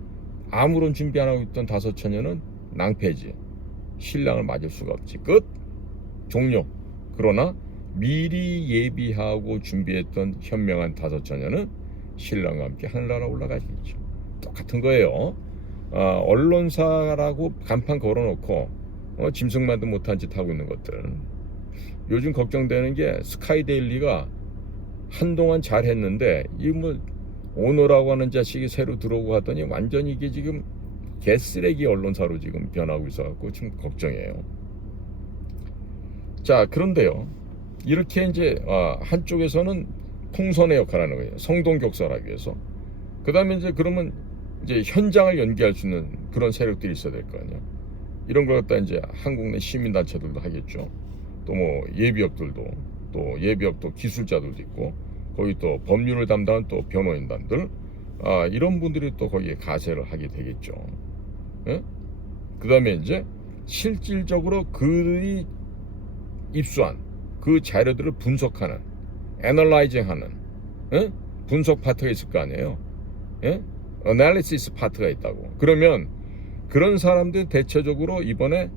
아무런 준비 안 하고 있던 5 처녀는 낭패지. 신랑을 맞을 수가 없지. 끝. 종료. 그러나 미리 예비하고 준비했던 현명한 5 처녀는 신랑과 함께 하늘나라 올라가겠죠. 똑같은 거예요. 언론사라고 간판 걸어놓고 짐승만도 못한 짓 하고 있는 것들. 요즘 걱정되는 게 스카이데일리가 한동안 잘했는데 이 뭐 오너라고 하는 자식이 새로 들어오고 하더니 완전히 이게 지금 개쓰레기 언론사로 지금 변하고 있어갖고 지금 걱정이에요. 자, 그런데요, 이렇게 이제 한쪽에서는 통선의 역할을 하는 거예요. 성동격설하기 위해서. 그 다음에 이제 그러면 이제 현장을 연기할 수 있는 그런 세력들이 있어야 될 거 아니에요. 이런 걸 갖다 이제 한국 내 시민단체들도 하겠죠. 또 뭐 예비역들도, 또 예비역도 기술자들도 있고, 거기 또 법률을 담당한 또 변호인단들, 이런 분들이 또 거기에 가세를 하게 되겠죠. 예? 그 다음에 이제 실질적으로 그들이 입수한 그 자료들을 분석하는, 애널라이징하는 분석 파트가 있을 거 아니에요. 애널리시스 파트가 있다고. 그러면 그런 사람들 대체적으로 이번에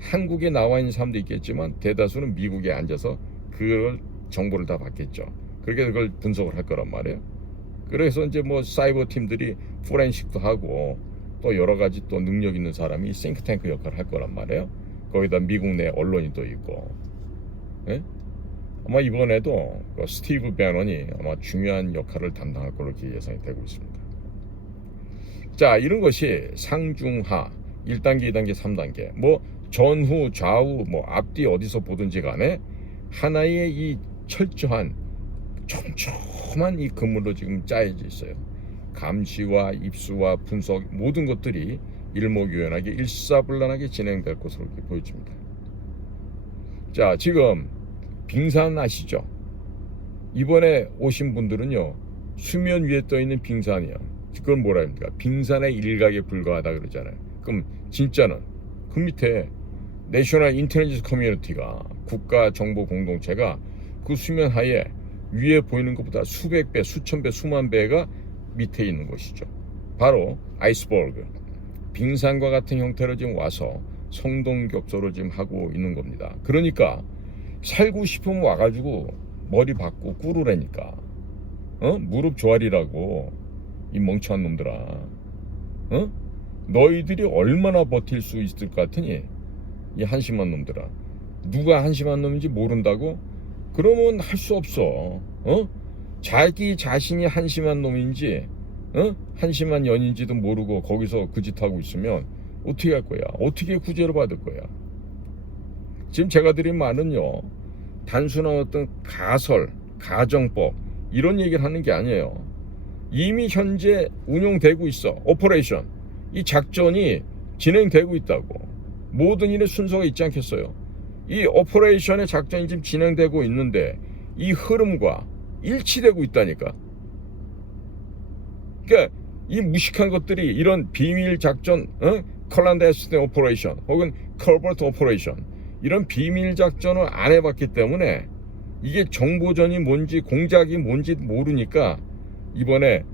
한국에 나와 있는 사람도 있겠지만 대다수는 미국에 앉아서 그걸 정보를 다 받겠죠. 그렇게 그걸 분석을 할 거란 말이에요. 그래서 이제 뭐 사이버 팀들이 포렌식도 하고 또 여러 가지 또 능력 있는 사람이 싱크탱크 역할을 할 거란 말이에요. 거기다 미국 내 언론이 또 있고. 예? 아마 이번에도 그 스티브 배넌이 아마 중요한 역할을 담당할 걸로 예상이 되고 있습니다. 자, 이런 것이 상중하 1단계, 2단계, 3단계 뭐 전후, 좌우, 뭐 앞뒤 어디서 보든지 간에 하나의 이 철저한 촘촘한 이 그물로 지금 짜여져 있어요. 감시와 입수와 분석 모든 것들이 일목요연하게 일사불란하게 진행될 것으로 보여집니다. 자, 지금 빙산 아시죠? 이번에 오신 분들은요, 수면 위에 떠 있는 빙산이요. 그건 뭐라 합니까? 빙산의 일각에 불과하다 그러잖아요. 그럼 진짜는 그 밑에 내셔널 인텔리전스 커뮤니티가, 국가 정보 공동체가 그 수면 하에 위에 보이는 것보다 수백 배, 수천 배, 수만 배가 밑에 있는 것이죠. 바로 아이스버그, 빙산과 같은 형태로 지금 와서 성동격설을 지금 하고 있는 겁니다. 그러니까 살고 싶으면 와가지고 머리 박고 꿇으라니까. 무릎 조아리라고, 이 멍청한 놈들아. 너희들이 얼마나 버틸 수 있을 것 같으니, 이 한심한 놈들아. 누가 한심한 놈인지 모른다고? 그러면 할 수 없어. 자기 자신이 한심한 놈인지, 한심한 년인지도 모르고 거기서 그 짓 하고 있으면 어떻게 할 거야? 어떻게 구제를 받을 거야? 지금 제가 드린 말은요, 단순한 어떤 가설, 가정법 이런 얘기를 하는 게 아니에요. 이미 현재 운용되고 있어. 오퍼레이션, 이 작전이 진행되고 있다고. 모든 일의 순서가 있지 않겠어요? 이 오퍼레이션의 작전이 지금 진행되고 있는데 이 흐름과 일치되고 있다니까. 그러니까 이 무식한 것들이 이런 비밀 작전, 클란데스틴 오퍼레이션 혹은 커버트 오퍼레이션, 이런 비밀 작전을 안 해봤기 때문에 이게 정보전이 뭔지 공작이 뭔지 모르니까 이번에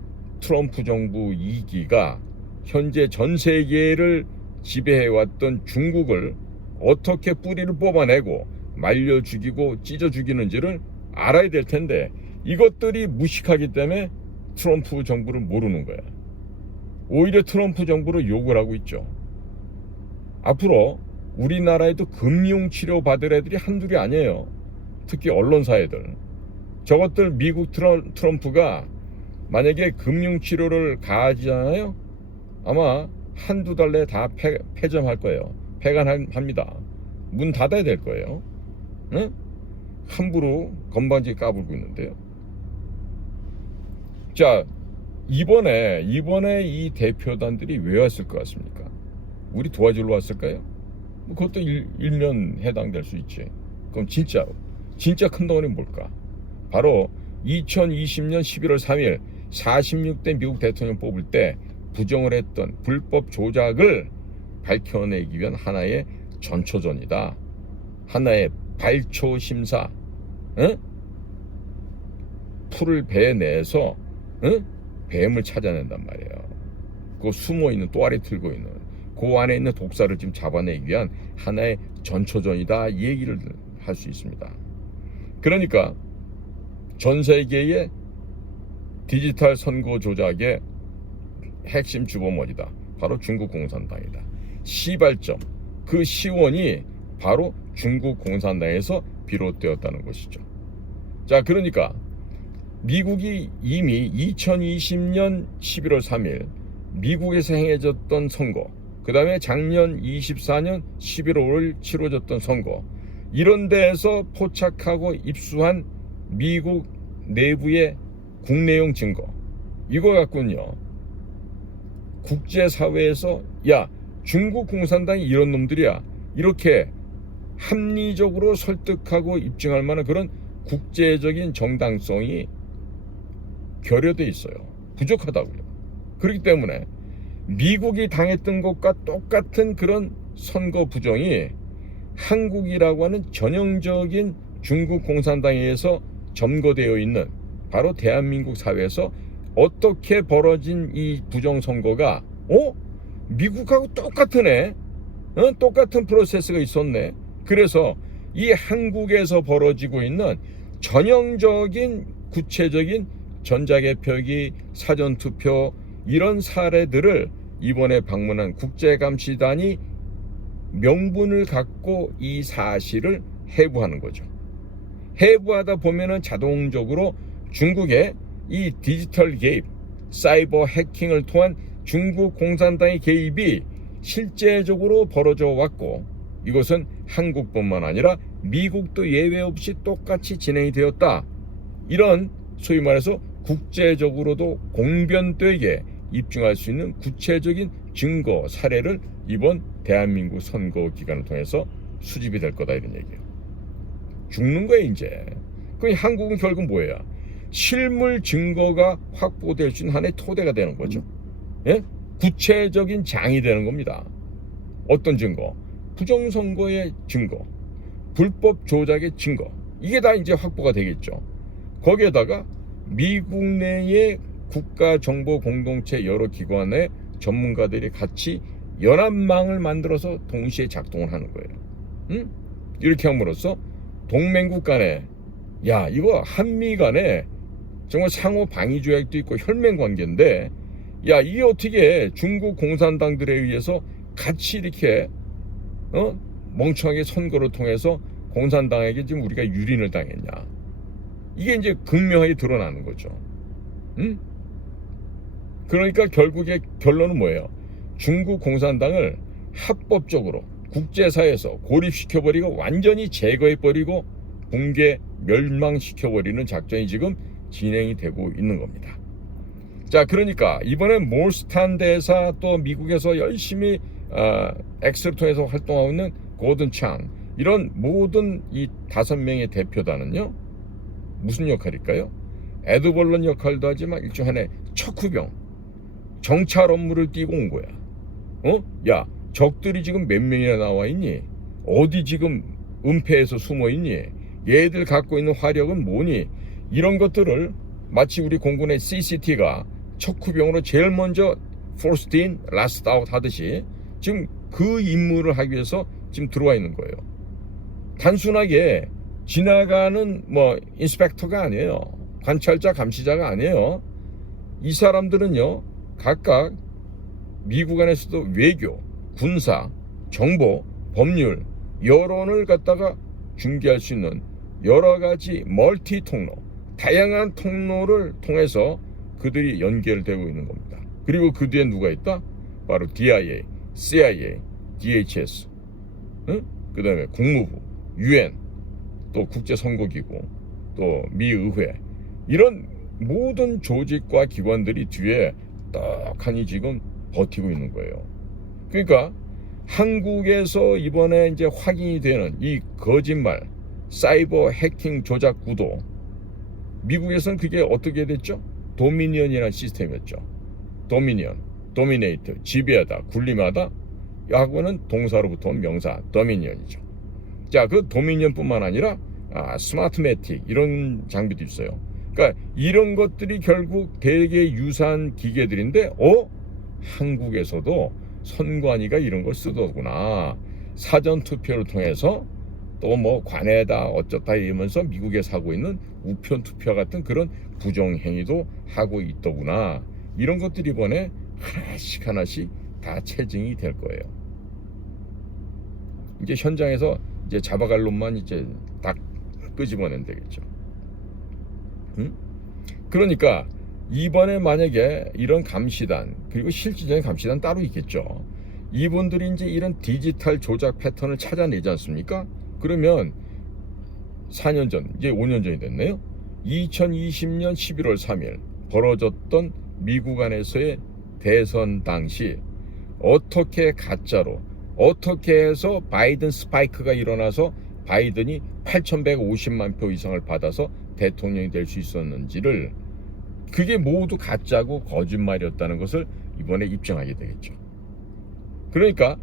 트럼프 정부 2기가 현재 전 세계를 지배해왔던 중국을 어떻게 뿌리를 뽑아내고 말려 죽이고 찢어 죽이는지를 알아야 될 텐데 이것들이 무식하기 때문에 트럼프 정부를 모르는 거야. 오히려 트럼프 정부를 욕을 하고 있죠. 앞으로 우리나라에도 금융치료 받을 애들이 한둘이 아니에요. 특히 언론사 애들. 저것들 미국 트럼프가 만약에 금융치료를 가하잖아요. 아마 한두 달 내에 다 폐점할 거예요. 폐간합니다. 문 닫아야 될 거예요. 응? 함부로 건방지게 까불고 있는데요. 자, 이번에 이 대표단들이 왜 왔을 것 같습니까? 우리 도와주러 왔을까요? 뭐 그것도 일면 해당될 수 있지. 그럼 진짜 큰 덩어리는 뭘까? 바로 2020년 11월 3일 46대 미국 대통령 뽑을 때 부정을 했던 불법 조작을 밝혀내기 위한 하나의 전초전이다. 하나의 발초 심사. 응? 풀을 배에 내서 뱀을 찾아낸단 말이에요. 그 숨어있는 또아리 틀고 있는 그 안에 있는 독사를 지금 잡아내기 위한 하나의 전초전이다, 이 얘기를 할 수 있습니다. 그러니까 전 세계의 디지털 선거 조작의 핵심 주범원이다, 바로 중국 공산당이다. 시발점, 그 시원이 바로 중국 공산당에서 비롯되었다는 것이죠. 자, 그러니까 미국이 이미 2020년 11월 3일 미국에서 행해졌던 선거, 그 다음에 작년 24년 11월 5일 치러졌던 선거, 이런 데에서 포착하고 입수한 미국 내부의 국내용 증거, 이거 갖고는요, 국제사회에서 야, 중국 공산당이 이런 놈들이야, 이렇게 합리적으로 설득하고 입증할 만한 그런 국제적인 정당성이 결여돼 있어요. 부족하다고요. 그렇기 때문에 미국이 당했던 것과 똑같은 그런 선거 부정이 한국이라고 하는 전형적인 중국 공산당에 의해서 점거되어 있는 바로 대한민국 사회에서 어떻게 벌어진 이 부정선거가 미국하고 똑같으네, 똑같은 프로세스가 있었네. 그래서 이 한국에서 벌어지고 있는 전형적인 구체적인 전자개표기, 사전투표, 이런 사례들을 이번에 방문한 국제감시단이 명분을 갖고 이 사실을 해부하는 거죠. 해부하다 보면은 자동적으로 중국의 이 디지털 개입, 사이버 해킹을 통한 중국 공산당의 개입이 실제적으로 벌어져 왔고, 이것은 한국뿐만 아니라 미국도 예외 없이 똑같이 진행이 되었다. 이런 소위 말해서 국제적으로도 공변되게 입증할 수 있는 구체적인 증거 사례를 이번 대한민국 선거 기간을 통해서 수집이 될 거다, 이런 얘기예요. 죽는 거예요 이제. 그 한국은 결국 뭐예요? 실물 증거가 확보될 수 있는 하나의 토대가 되는 거죠. 예? 구체적인 장이 되는 겁니다. 어떤 증거? 부정선거의 증거, 불법 조작의 증거, 이게 다 이제 확보가 되겠죠. 거기에다가 미국 내의 국가정보공동체 여러 기관의 전문가들이 같이 연합망을 만들어서 동시에 작동을 하는 거예요. 이렇게 함으로써 동맹국 간에, 야, 이거 한미 간에 정말 상호 방위 조약도 있고 혈맹 관계인데, 야, 이게 어떻게 중국 공산당들에 의해서 같이 이렇게 멍청하게 선거를 통해서 공산당에게 지금 우리가 유린을 당했냐. 이게 이제 극명하게 드러나는 거죠. 그러니까 결국의 결론은 뭐예요? 중국 공산당을 합법적으로 국제사회에서 고립시켜버리고 완전히 제거해버리고 붕괴 멸망시켜버리는 작전이 지금 진행이 되고 있는 겁니다. 자, 그러니까 이번에 몰스탄 대사, 또 미국에서 열심히 X를 통해서 활동하고 있는 고든 창, 이런 모든 이 5명의 대표단은요, 무슨 역할일까요? 에드벌런 역할도 하지만 일종 하나의 척후병, 정찰 업무를 띄고 온 거야. 야, 적들이 지금 몇 명이나 나와 있니? 어디 지금 은폐해서 숨어 있니? 얘들 갖고 있는 화력은 뭐니? 이런 것들을 마치 우리 공군의 CCT가 척후병으로 제일 먼저 first in, last out 하듯이 지금 그 임무를 하기 위해서 지금 들어와 있는 거예요. 단순하게 지나가는 인스펙터가 아니에요. 관찰자, 감시자가 아니에요. 이 사람들은요, 각각 미국 안에서도 외교, 군사, 정보, 법률, 여론을 갖다가 중개할 수 있는 여러 가지 멀티 통로, 다양한 통로를 통해서 그들이 연결되고 있는 겁니다. 그리고 그 뒤에 누가 있다? 바로 DIA, CIA, DHS, 그 다음에 국무부, UN, 또 국제선거기구, 또 미의회, 이런 모든 조직과 기관들이 뒤에 떡하니 지금 버티고 있는 거예요. 그러니까 한국에서 이번에 이제 확인이 되는 이 거짓말 사이버 해킹 조작 구도, 미국에서는 그게 어떻게 됐죠? 도미니언이라는 시스템이었죠. 도미니언, 도미네이트, 지배하다, 군림하다, 하고는 동사로부터 온 명사 도미니언이죠. 자, 그 도미니언뿐만 아니라 스마트매틱 이런 장비도 있어요. 그러니까 이런 것들이 결국 되게 유사한 기계들인데 한국에서도 선관위가 이런 걸 쓰더구나. 사전 투표를 통해서 또 뭐 관에다 어쩌다 이러면서 미국에서 하고 있는 우편 투표 같은 그런 부정 행위도 하고 있더구나. 이런 것들이 이번에 하나씩 다 체증이 될 거예요. 이제 현장에서 이제 잡아갈 놈만 이제 딱 끄집어내면 되겠죠. 응? 그러니까 이번에 만약에 이런 감시단, 그리고 실질적인 감시단 따로 있겠죠. 이분들이 이제 이런 디지털 조작 패턴을 찾아내지 않습니까? 그러면 4년 전, 이제 5년 전이 됐네요. 2020년 11월 3일 벌어졌던 미국 안에서의 대선 당시 어떻게 가짜로, 어떻게 해서 바이든 스파이크가 일어나서 바이든이 8,150만 표 이상을 받아서 대통령이 될 수 있었는지를, 그게 모두 가짜고 거짓말이었다는 것을 이번에 입증하게 되겠죠. 그러니까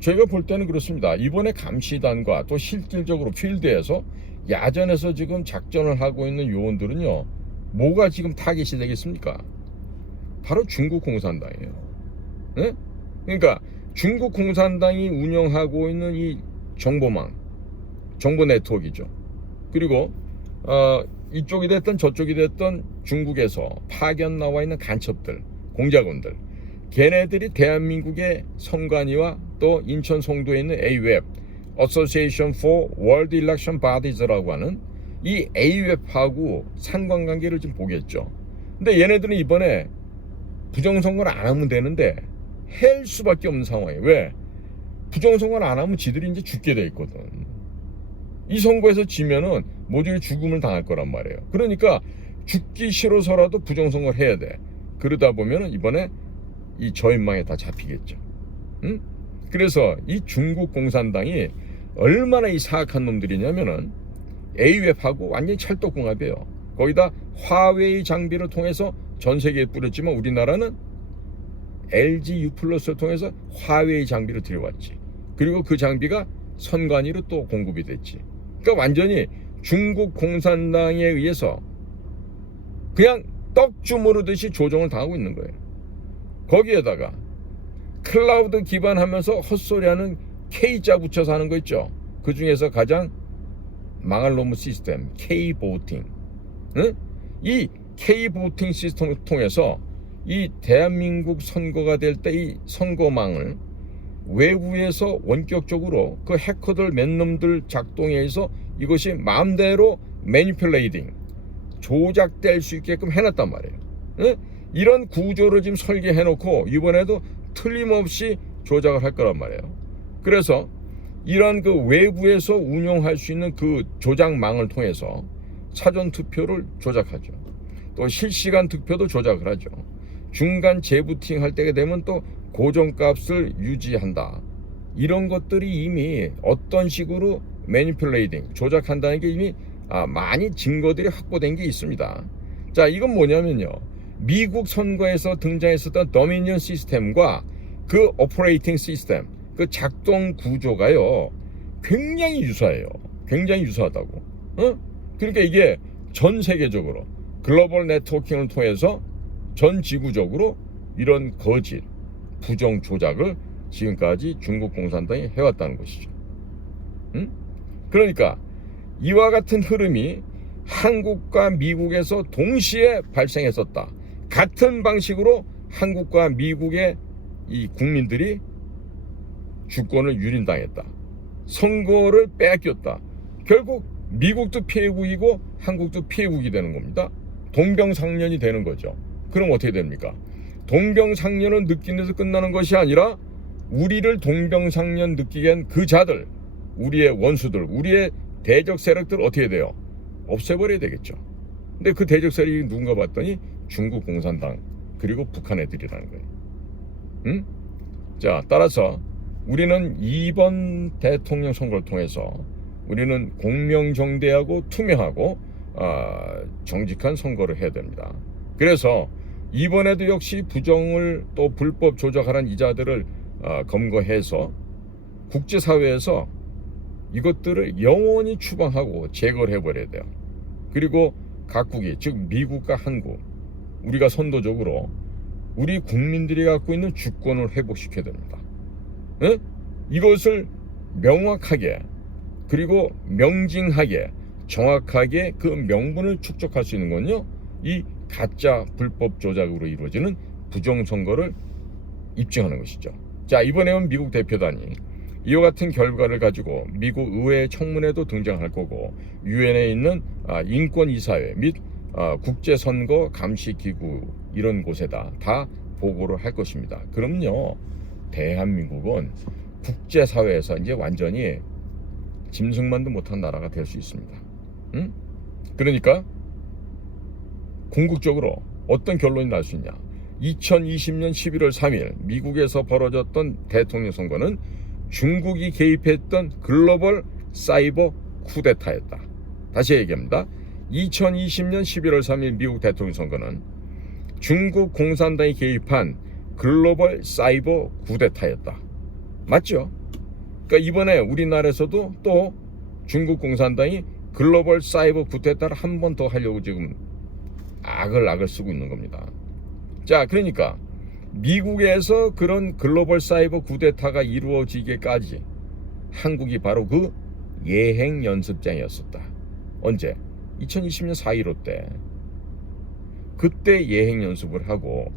제가 볼 때는 그렇습니다. 이번에 감시단과 또 실질적으로 필드에서 야전에서 지금 작전을 하고 있는 요원들은요, 뭐가 지금 타깃이 되겠습니까? 바로 중국 공산당이에요. 네? 그러니까 중국 공산당이 운영하고 있는 이 정보망, 정보 네트워크이죠. 그리고 이쪽이 됐든 저쪽이 됐든 중국에서 파견 나와 있는 간첩들, 공작원들, 걔네들이 대한민국의 선관위와 또 인천 송도에 있는 AWEB, Association for World Election Bodies라고 하는 이 AWEB하고 상관관계를 좀 보겠죠. 근데 얘네들은 이번에 부정선거를 안 하면 되는데 할 수밖에 없는 상황이에요. 왜? 부정선거를 안 하면 지들이 이제 죽게 돼 있거든. 이 선거에서 지면은 모조리 죽음을 당할 거란 말이에요. 그러니까 죽기 싫어서라도 부정선거를 해야 돼. 그러다 보면은 이번에 이 저인망에 다 잡히겠죠. 응? 그래서 이 중국 공산당이 얼마나 이 사악한 놈들이냐면은 AWEB하고 완전히 찰떡궁합이에요. 거기다 화웨이 장비를 통해서 전 세계에 뿌렸지만 우리나라는 LG U+를 통해서 화웨이 장비를 들여왔지. 그리고 그 장비가 선관위로 또 공급이 됐지. 그러니까 완전히 중국 공산당에 의해서 그냥 떡 주무르듯이 조종을 당하고 있는 거예요. 거기에다가 클라우드 기반하면서 헛소리하는 K자 붙여서 하는 거 있죠. 그 중에서 가장 망할 놈의 시스템 K-보팅. 응? 이 K-보팅 시스템을 통해서 이 대한민국 선거가 될 때 이 선거망을 외부에서 원격적으로 그 해커들 몇 놈들 작동에 의해서 이것이 마음대로 매니플레이팅, 조작될 수 있게끔 해놨단 말이에요. 응? 이런 구조를 지금 설계해놓고 이번에도 틀림없이 조작을 할 거란 말이에요. 그래서 이런 그 외부에서 운용할 수 있는 그 조작망을 통해서 사전 투표를 조작하죠. 또 실시간 투표도 조작을 하죠. 중간 재부팅 할 때가 되면 또 고정값을 유지한다. 이런 것들이 이미 어떤 식으로 매니플레이팅, 조작한다는 게 이미 많이 증거들이 확보된 게 있습니다. 자, 이건 뭐냐면요, 미국 선거에서 등장했었던 도미니언 시스템과 그 오퍼레이팅 시스템, 그 작동 구조가요 굉장히 유사해요. 굉장히 유사하다고. 그러니까 이게 전 세계적으로 글로벌 네트워킹을 통해서 전 지구적으로 이런 거짓, 부정 조작을 지금까지 중국 공산당이 해왔다는 것이죠. 그러니까 이와 같은 흐름이 한국과 미국에서 동시에 발생했었다. 같은 방식으로 한국과 미국의 이 국민들이 주권을 유린당했다. 선거를 빼앗겼다. 결국 미국도 피해국이고 한국도 피해국이 되는 겁니다. 동병상련이 되는 거죠. 그럼 어떻게 됩니까? 동병상련을 느끼는 데서 끝나는 것이 아니라 우리를 동병상련 느끼게 한 그 자들, 우리의 원수들, 우리의 대적 세력들 어떻게 돼요? 없애버려야 되겠죠. 근데 그 대적 세력이 누군가 봤더니 중국 공산당 그리고 북한 애들이라는 거예요. 응? 자, 따라서 우리는 이번 대통령 선거를 통해서 우리는 공명정대하고 투명하고 정직한 선거를 해야 됩니다. 그래서 이번에도 역시 부정을 또 불법 조작하는 이자들을 검거해서 국제사회에서 이것들을 영원히 추방하고 제거를 해버려야 돼요. 그리고 각국이, 즉 미국과 한국, 우리가 선도적으로 우리 국민들이 갖고 있는 주권을 회복시켜야 됩니다. 에? 이것을 명확하게 그리고 명징하게 정확하게 그 명분을 축적할 수 있는 건요, 이 가짜 불법 조작으로 이루어지는 부정선거를 입증하는 것이죠. 자, 이번에는 미국 대표단이 이와 같은 결과를 가지고 미국 의회 청문회도 등장할 거고 유엔에 있는 인권이사회 및 국제선거 감시기구 이런 곳에다 다 보고를 할 것입니다. 그럼요, 대한민국은 국제사회에서 이제 완전히 짐승만도 못한 나라가 될 수 있습니다. 응? 그러니까 궁극적으로 어떤 결론이 날 수 있냐? 2020년 11월 3일 미국에서 벌어졌던 대통령 선거는 중국이 개입했던 글로벌 사이버 쿠데타였다. 다시 얘기합니다. 2020년 11월 3일 미국 대통령 선거는 중국 공산당이 개입한 글로벌 사이버 쿠데타였다. 맞죠? 그러니까 이번에 우리나라에서도 또 중국 공산당이 글로벌 사이버 쿠데타를 한 번 더 하려고 지금 악을 쓰고 있는 겁니다. 자, 그러니까 미국에서 그런 글로벌 사이버 쿠데타가 이루어지기까지 한국이 바로 그 예행 연습장이었었다. 언제? 2020년 4.15 때. 그때 예행 연습을 하고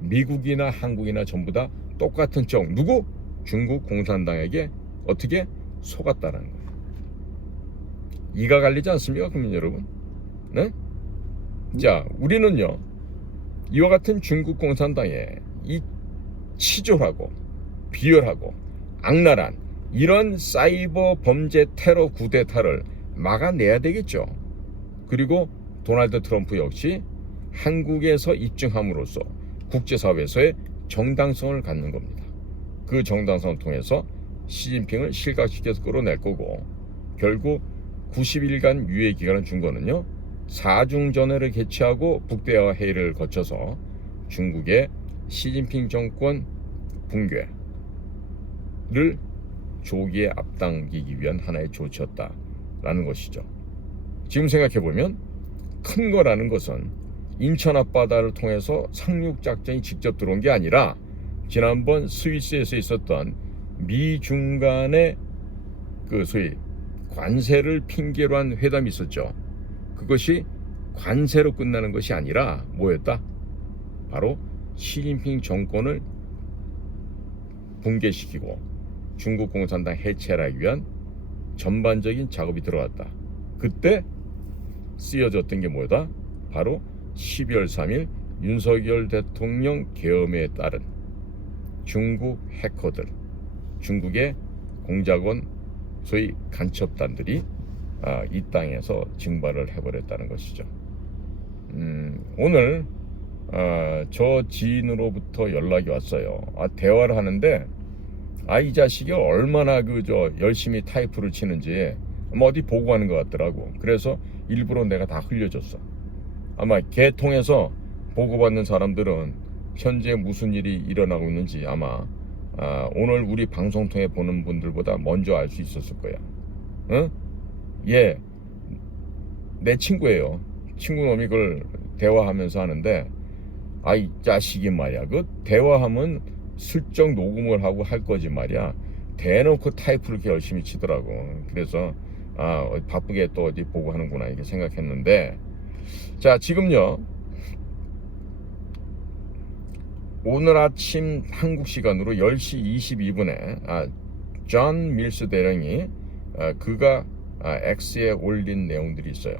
미국이나 한국이나 전부 다 똑같은 쪽, 누구? 중국 공산당에게 어떻게 속았다는 거예요. 이가 갈리지 않습니까, 국민 여러분? 네? 자, 우리는요, 이와 같은 중국 공산당의 이 치졸하고 비열하고 악랄한 이런 사이버 범죄 테러 쿠데타를 막아내야 되겠죠. 그리고 도널드 트럼프 역시 한국에서 입증함으로써 국제사회에서의 정당성을 갖는 겁니다. 그 정당성을 통해서 시진핑을 실각시켜서 끌어낼 거고, 결국 90일간 유예 기간을 준 거는요, 4중전회를 개최하고 북대화 회의를 거쳐서 중국의 시진핑 정권 붕괴를 조기에 앞당기기 위한 하나의 조치였다라는 것이죠. 지금 생각해보면 큰 거라는 것은 인천 앞바다를 통해서 상륙작전이 직접 들어온 게 아니라 지난번 스위스에서 있었던 미중 간의 그 소위 관세를 핑계로 한 회담이 있었죠. 그것이 관세로 끝나는 것이 아니라 뭐였다? 바로 시진핑 정권을 붕괴시키고 중국 공산당 해체를 하기 위한 전반적인 작업이 들어갔다. 그때 쓰여졌던 게 뭐다? 바로 12월 3일 윤석열 대통령 계엄에 따른 중국 해커들, 중국의 공작원 소위 간첩단들이 이 땅에서 증발을 해버렸다는 것이죠. 오늘 저 지인으로부터 연락이 왔어요. 대화를 하는데 이 자식이 얼마나 열심히 타이프를 치는지 어디 보고하는 것 같더라고. 그래서 일부러 내가 다 흘려줬어. 아마 걔 통해서 보고받는 사람들은 현재 무슨 일이 일어나고 있는지 아마 오늘 우리 방송 통해 보는 분들보다 먼저 알 수 있었을 거야. 응? 예, 내 친구예요. 친구 놈이 그걸 대화하면서 하는데 이 자식이 말이야, 그 대화하면 슬쩍 녹음을 하고 할 거지 말이야. 대놓고 타이프를 이렇게 열심히 치더라고. 그래서 바쁘게 또 어디 보고 하는구나 이렇게 생각했는데, 자, 지금요, 오늘 아침 한국 시간으로 10시 22분에 존 밀스 대령이 그가 X에 올린 내용들이 있어요.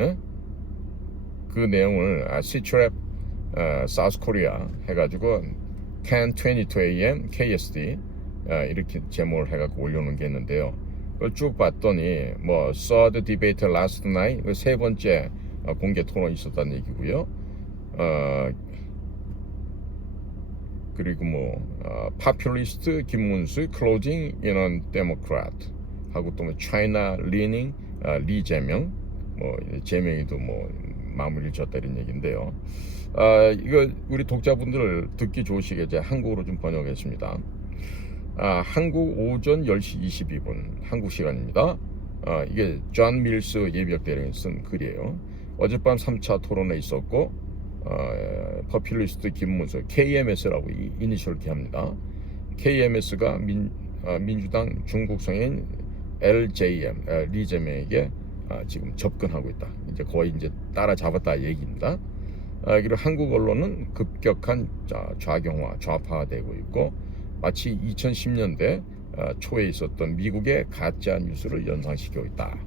에? 그 내용을 시트랩 사우스 코리아 해가지고 10:22 a.m. KSD 이렇게 제목을 해갖고 올려놓은 게 있는데요. 그걸 쭉 봤더니 saw the debate last night, 세 번째 공개 토론이 있었다는 얘기고요. 그리고 파퓰리스트 김문수 closing in on Democrat 하고 또 China leaning 리 재명 재명이도 마무리를 졌다 이런 얘기인데요. 이거 우리 독자분들 듣기 좋으시게 제가 한국어로 좀 번역했습니다. 한국 오전 10시 22분 한국 시간입니다. 이게 존 밀스 예비역 대령이 쓴 글이에요. 어젯밤 3차 토론회 있었고 퍼퓰리스트 김문수 KMS라고 이니셜 기합니다. KMS가 민주당 중국 성인 LJM 리 재명에게 지금 접근하고 있다. 이제 거의 이제 따라잡았다 얘기입니다. 그리고 한국 언론은 급격한 좌경화, 좌파화되고 있고 마치 2010년대 초에 있었던 미국의 가짜 뉴스를 연상시키고 있다.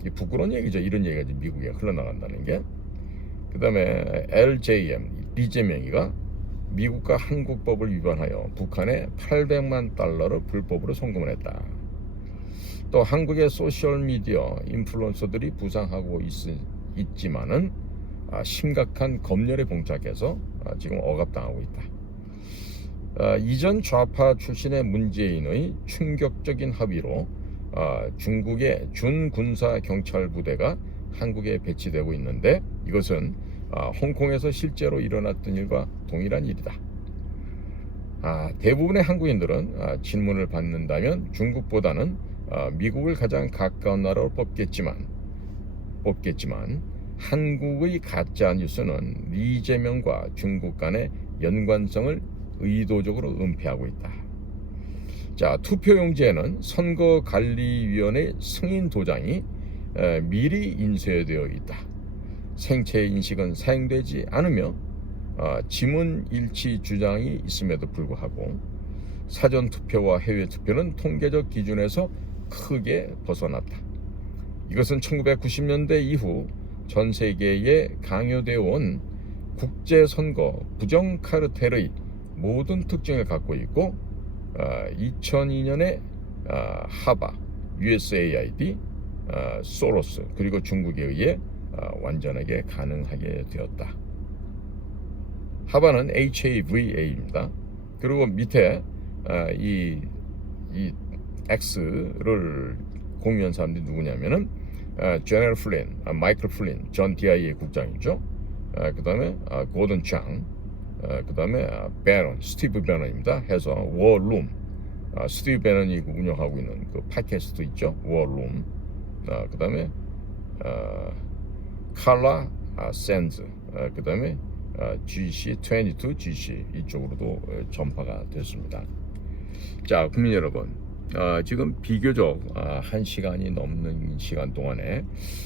이게 부끄러운 얘기죠. 이런 얘기가 지금 미국에 흘러나간다는 게. 그 다음에 LJM, 리재명이가 미국과 한국법을 위반하여 북한에 800만 달러를 불법으로 송금을 했다. 또 한국의 소셜미디어 인플루언서들이 부상하고 있지만은 심각한 검열에 봉착해서 지금 억압당하고 있다. 이전 좌파 출신의 문재인의 충격적인 합의로 중국의 준군사 경찰 부대가 한국에 배치되고 있는데 이것은 홍콩에서 실제로 일어났던 일과 동일한 일이다. 대부분의 한국인들은 질문을 받는다면 중국보다는 미국을 가장 가까운 나라로 뽑겠지만 한국의 가짜 뉴스는 이재명과 중국 간의 연관성을 의도적으로 은폐하고 있다. 자, 투표용지에는 선거관리위원회 승인 도장이 미리 인쇄되어 있다. 생체 인식은 사용되지 않으며 지문 일치 주장이 있음에도 불구하고 사전 투표와 해외 투표는 통계적 기준에서 크게 벗어났다. 이것은 1990년대 이후 전 세계에 강요되어 온 국제선거 부정 카르텔의 모든 특징을 갖고 있고 2002년에 하바, USAID, 소로스 그리고 중국에 의해 완전하게 가능하게 되었다. 하바는 HAVA입니다. 그리고 밑에 이 X를 공유한 사람들이 누구냐면은 제너럴 플린, 마이클 플린, 전 DIA 국장이죠. 그 다음에 고든 창, 그 다음에 베넌, 스티브 베넌입니다. 해서 워룸, 스티브 베넌이 운영하고 있는 그 팟캐스트 있죠. 워룸. 그 다음에 칼라 샌즈, 그 다음에 GC22 GC 이쪽으로도 전파가 됐습니다. 자, 국민 여러분, 지금 비교적 1시간이 넘는 시간 동안에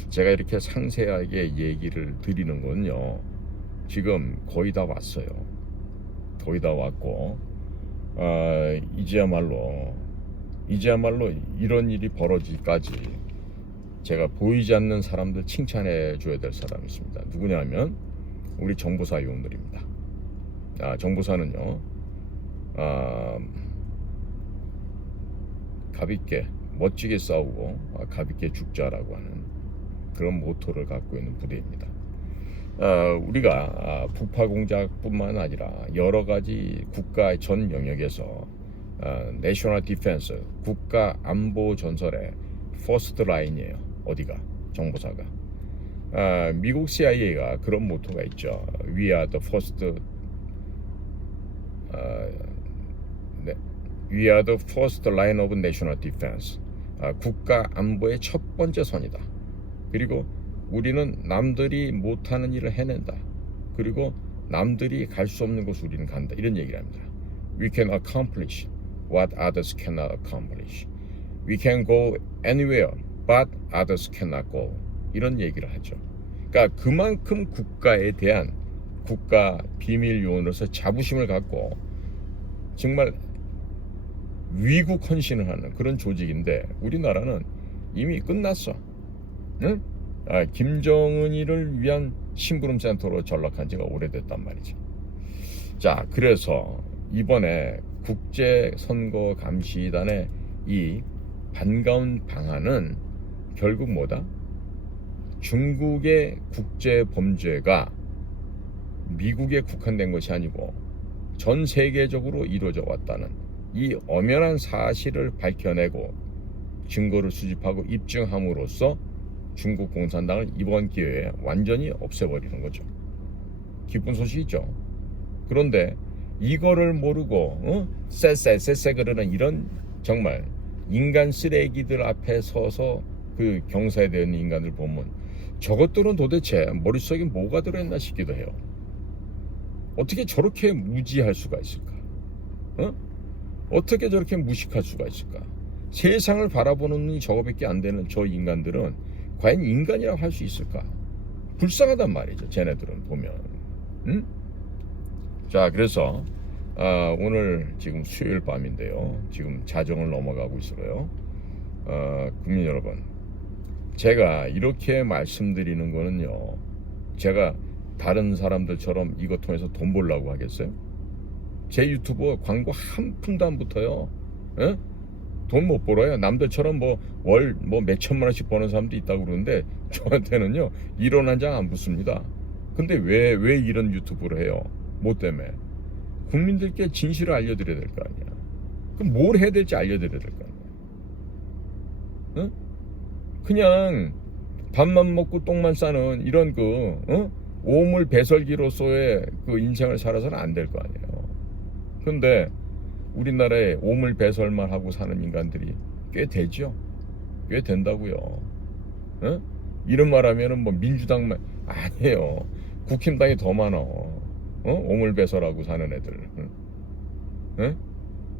제가 이렇게 상세하게 얘기를 드리는 건요, 지금 거의 다 왔어요. 거의 다 왔고 이제야말로 이런 일이 벌어지기까지 제가 보이지 않는 사람들 칭찬해 줘야 될 사람이 있습니다. 누구냐면 우리 정보사 요원들입니다. 정보사는요, 가볍게 멋지게 싸우고 가볍게 죽자라고 하는 그런 모토를 갖고 있는 부대입니다. 우리가 북파 공작뿐만 아니라 여러 가지 국가 전 영역에서 내셔널 디펜스, 국가 안보 전설의 퍼스트 라인이에요. 어디가? 정보사가. 미국 CIA가 그런 모토가 있죠. We are the first We are the first line of national defense. 국가 안보의 첫 번째 선이다. 그리고 우리는 남들이 못하는 일을 해낸다. 그리고 남들이 갈 수 없는 곳을 우리는 간다. 이런 얘기를 합니다. We can accomplish what others cannot accomplish. We can go anywhere but others cannot go. 이런 얘기를 하죠. 그러니까 그만큼 국가에 대한 국가 비밀 요원으로서 자부심을 갖고 정말 위국 헌신을 하는 그런 조직인데 우리나라는 이미 끝났어. 응? 김정은이를 위한 심부름센터로 전락한 지가 오래됐단 말이죠. 자, 그래서 이번에 국제선거감시단의 이 반가운 방안은 결국 뭐다? 중국의 국제 범죄가 미국에 국한된 것이 아니고 전 세계적으로 이루어져 왔다는 이 엄연한 사실을 밝혀내고 증거를 수집하고 입증함으로써 중국 공산당을 이번 기회에 완전히 없애버리는 거죠. 기쁜 소식이죠. 그런데 이거를 모르고 쎄쎄 그러는 이런 정말 인간 쓰레기들 앞에 서서 그 경사에 있는 인간들 보면 저것들은 도대체 머릿속에 뭐가 들어있나 싶기도 해요. 어떻게 저렇게 무지할 수가 있을까? 어떻게 저렇게 무식할 수가 있을까? 세상을 바라보는 눈이 저거밖에 안 되는 저 인간들은 과연 인간이라고 할 수 있을까? 불쌍하단 말이죠. 쟤네들은 보면. 응? 자, 그래서 오늘 지금 수요일 밤인데요. 지금 자정을 넘어가고 있어요. 국민 여러분, 제가 이렇게 말씀드리는 거는요, 제가 다른 사람들처럼 이거 통해서 돈 벌려고 하겠어요? 제 유튜브 광고 한 푼도 안 붙어요. 에? 돈 못 벌어요. 남들처럼 월 몇천만 원씩 버는 사람도 있다고 그러는데 저한테는요 1원 한 장 안 붙습니다. 근데 왜 이런 유튜브를 해요? 뭐 때문에? 국민들께 진실을 알려드려야 될 거 아니야. 그럼 뭘 해야 될지 알려드려야 될 거 아니야. 그냥 밥만 먹고 똥만 싸는 이런 오물 배설기로서의 그 인생을 살아서는 안 될 거 아니에요. 그런데 우리나라에 오물 배설만 하고 사는 인간들이 꽤 되죠. 꽤 된다고요. 이런 말하면은 민주당만 아니에요. 국힘당이 더 많어. 오물 배설하고 사는 애들.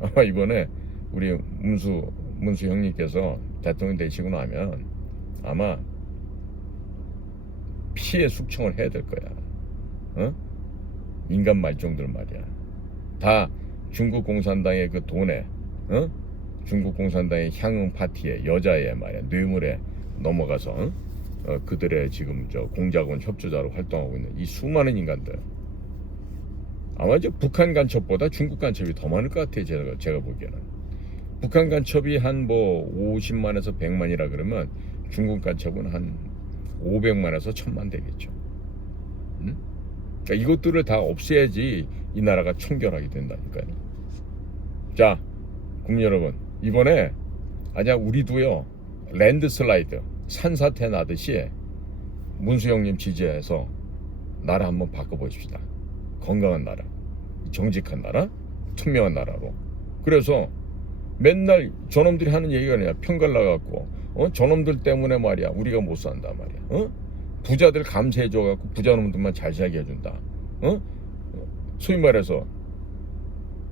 아마 이번에 우리 문수 형님께서 대통령 되시고 나면 아마 피해 숙청을 해야 될 거야. 인간 말종들 말이야. 다 중국 공산당의 그 돈에, 중국 공산당의 향응 파티에 여자애 말이야 뇌물에 넘어가서 그들의 지금 저 공작원 협조자로 활동하고 있는 이 수많은 인간들. 아마 이제 북한 간첩보다 중국 간첩이 더 많을 것 같아요. 제가 보기에는. 북한 간첩이 한 50만에서 100만이라 그러면 중국 간첩은 한 500만에서 1000만 되겠죠. 그러니까 이것들을 다 없애야지 이 나라가 청결하게 된다니까요. 자, 국민 여러분, 이번에 우리도요 랜드슬라이드 산사태 나듯이 문수 형님 지지해서 나라 한번 바꿔보십시다. 건강한 나라, 정직한 나라, 투명한 나라로. 그래서 맨날 저놈들이 하는 얘기가 아니야. 편갈 나갖고 저놈들 때문에 말이야 우리가 못 산다 말이야. 부자들 감세해줘갖고 부자놈들만 잘 살게 해준다. 소위 말해서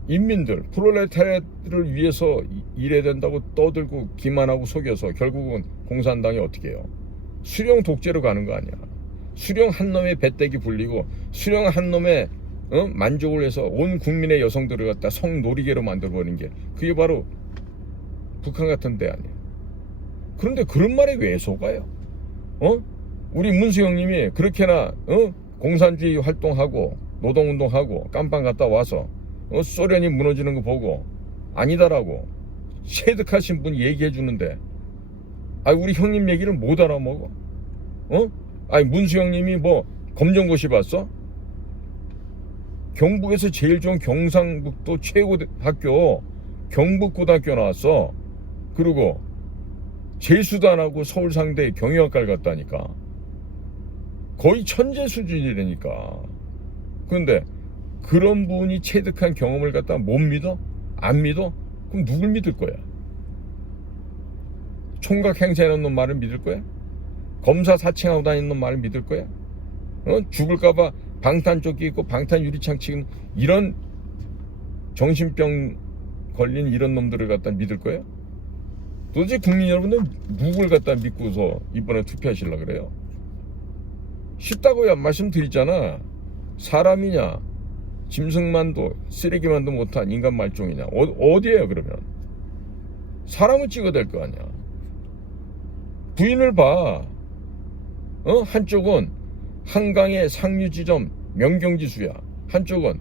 인민들 프롤레타리아를 위해서 일해야 된다고 떠들고 기만하고 속여서 결국은 공산당이 어떻게 해요? 수령 독재로 가는 거 아니야. 수령 한 놈의 배때기 불리고 수령 한 놈의 만족을 해서 온 국민의 여성들을 갖다 성놀이개로 만들어버린 게 그게 바로 북한 같은 데 아니에요. 그런데 그런 말에 왜 속아요? 우리 문수 형님이 그렇게나 공산주의 활동하고 노동운동하고 깜빵 갔다 와서 소련이 무너지는 거 보고 아니다라고 체득하신 분이 얘기해 주는데 우리 형님 얘기를 못 알아먹어? 문수 형님이 검정고시 봤어? 경북에서 제일 좋은 경상북도 최고 학교 경북고등학교 나왔어. 그리고 재수도 안 하고 서울상대 경영학과를 갔다니까. 거의 천재 수준이라니까. 그런데 그런 분이 체득한 경험을 갖다 못 믿어? 안 믿어? 그럼 누굴 믿을 거야? 총각 행세하는 놈 말을 믿을 거야? 검사 사칭하고 다니는 놈 말을 믿을 거야? 죽을까봐 방탄조끼 입고 방탄 유리창 치는 이런 정신병 걸린 이런 놈들을 갖다 믿을 거야? 도대체 국민 여러분들 누굴 갖다 믿고서 이번에 투표하시려고 그래요? 쉽다고야 말씀드리잖아. 사람이냐 짐승만도 쓰레기만도 못한 인간 말종이냐 어디에요 그러면? 사람을 찍어야 될 거 아니야. 부인을 봐. 한쪽은 한강의 상류지점 명경지수야. 한쪽은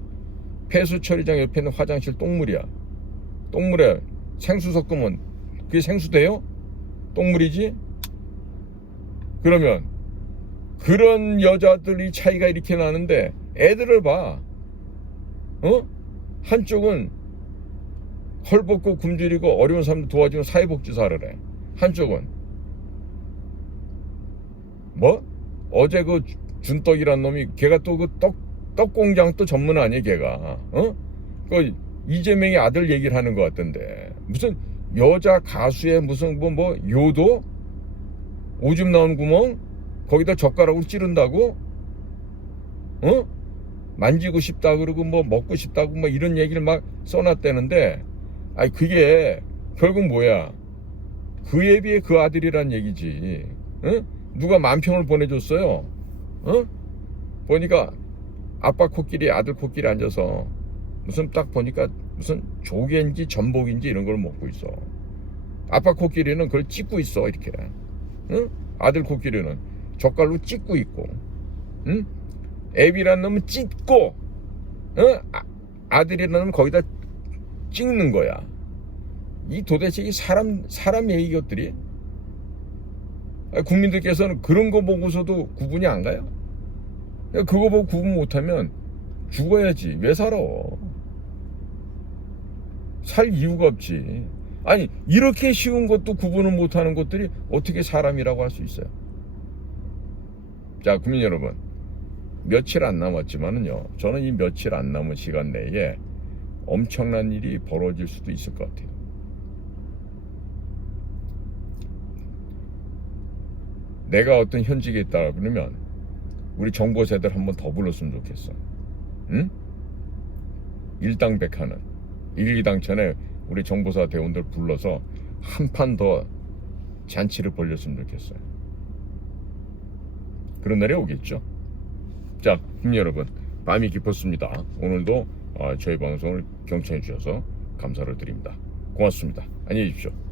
폐수처리장 옆에 있는 화장실 똥물이야. 똥물에 생수 섞으면 그게 생수 돼요? 똥물이지? 그러면 그런 여자들이 차이가 이렇게 나는데 애들을 봐. 한쪽은 헐벗고 굶주리고 어려운 사람들 도와주는 사회복지사를 해. 한쪽은 뭐? 어제 그 준떡이란 놈이 걔가 또 그 떡공장 또 전문 아니야 걔가. 그 이재명의 아들 얘기를 하는 것 같던데 무슨 여자 가수의 무슨 뭐 요도 오줌 나온 구멍 거기다 젓가락으로 찌른다고? 만지고 싶다 그러고 뭐 먹고 싶다고 뭐 이런 얘기를 막 써놨다는데 아니 그게 결국 뭐야? 그에 비해 그 아들이란 얘기지. 누가 만평을 보내줬어요. 보니까 아빠 코끼리 아들 코끼리 앉아서 무슨 딱 보니까 무슨 조개인지 전복인지 이런 걸 먹고 있어. 아빠 코끼리는 그걸 찢고 있어 이렇게. 아들 코끼리는 젓갈로 찢고 있고. 애비란 놈은 찢고, 아들이라는 놈은 거기다 찍는 거야. 이 도대체 이 사람 얘기 것들이 국민들께서는 그런 거 보고서도 구분이 안 가요? 그거 보고 구분 못하면 죽어야지. 왜 살아? 살 이유가 없지. 아니 이렇게 쉬운 것도 구분을 못하는 것들이 어떻게 사람이라고 할 수 있어요? 자, 국민 여러분, 며칠 안 남았지만은요, 저는 이 며칠 안 남은 시간 내에 엄청난 일이 벌어질 수도 있을 것 같아요. 내가 어떤 현직에 있다 그러면 우리 정보세들 한번 더 불렀으면 좋겠어. 응? 일당백하는 일기당천에 우리 정보사 대원들 불러서 한 판 더 잔치를 벌렸으면 좋겠어요. 그런 날이 오겠죠. 자, 여러분, 밤이 깊었습니다. 오늘도 저희 방송을 경청해 주셔서 감사를 드립니다. 고맙습니다. 안녕히 계십시오.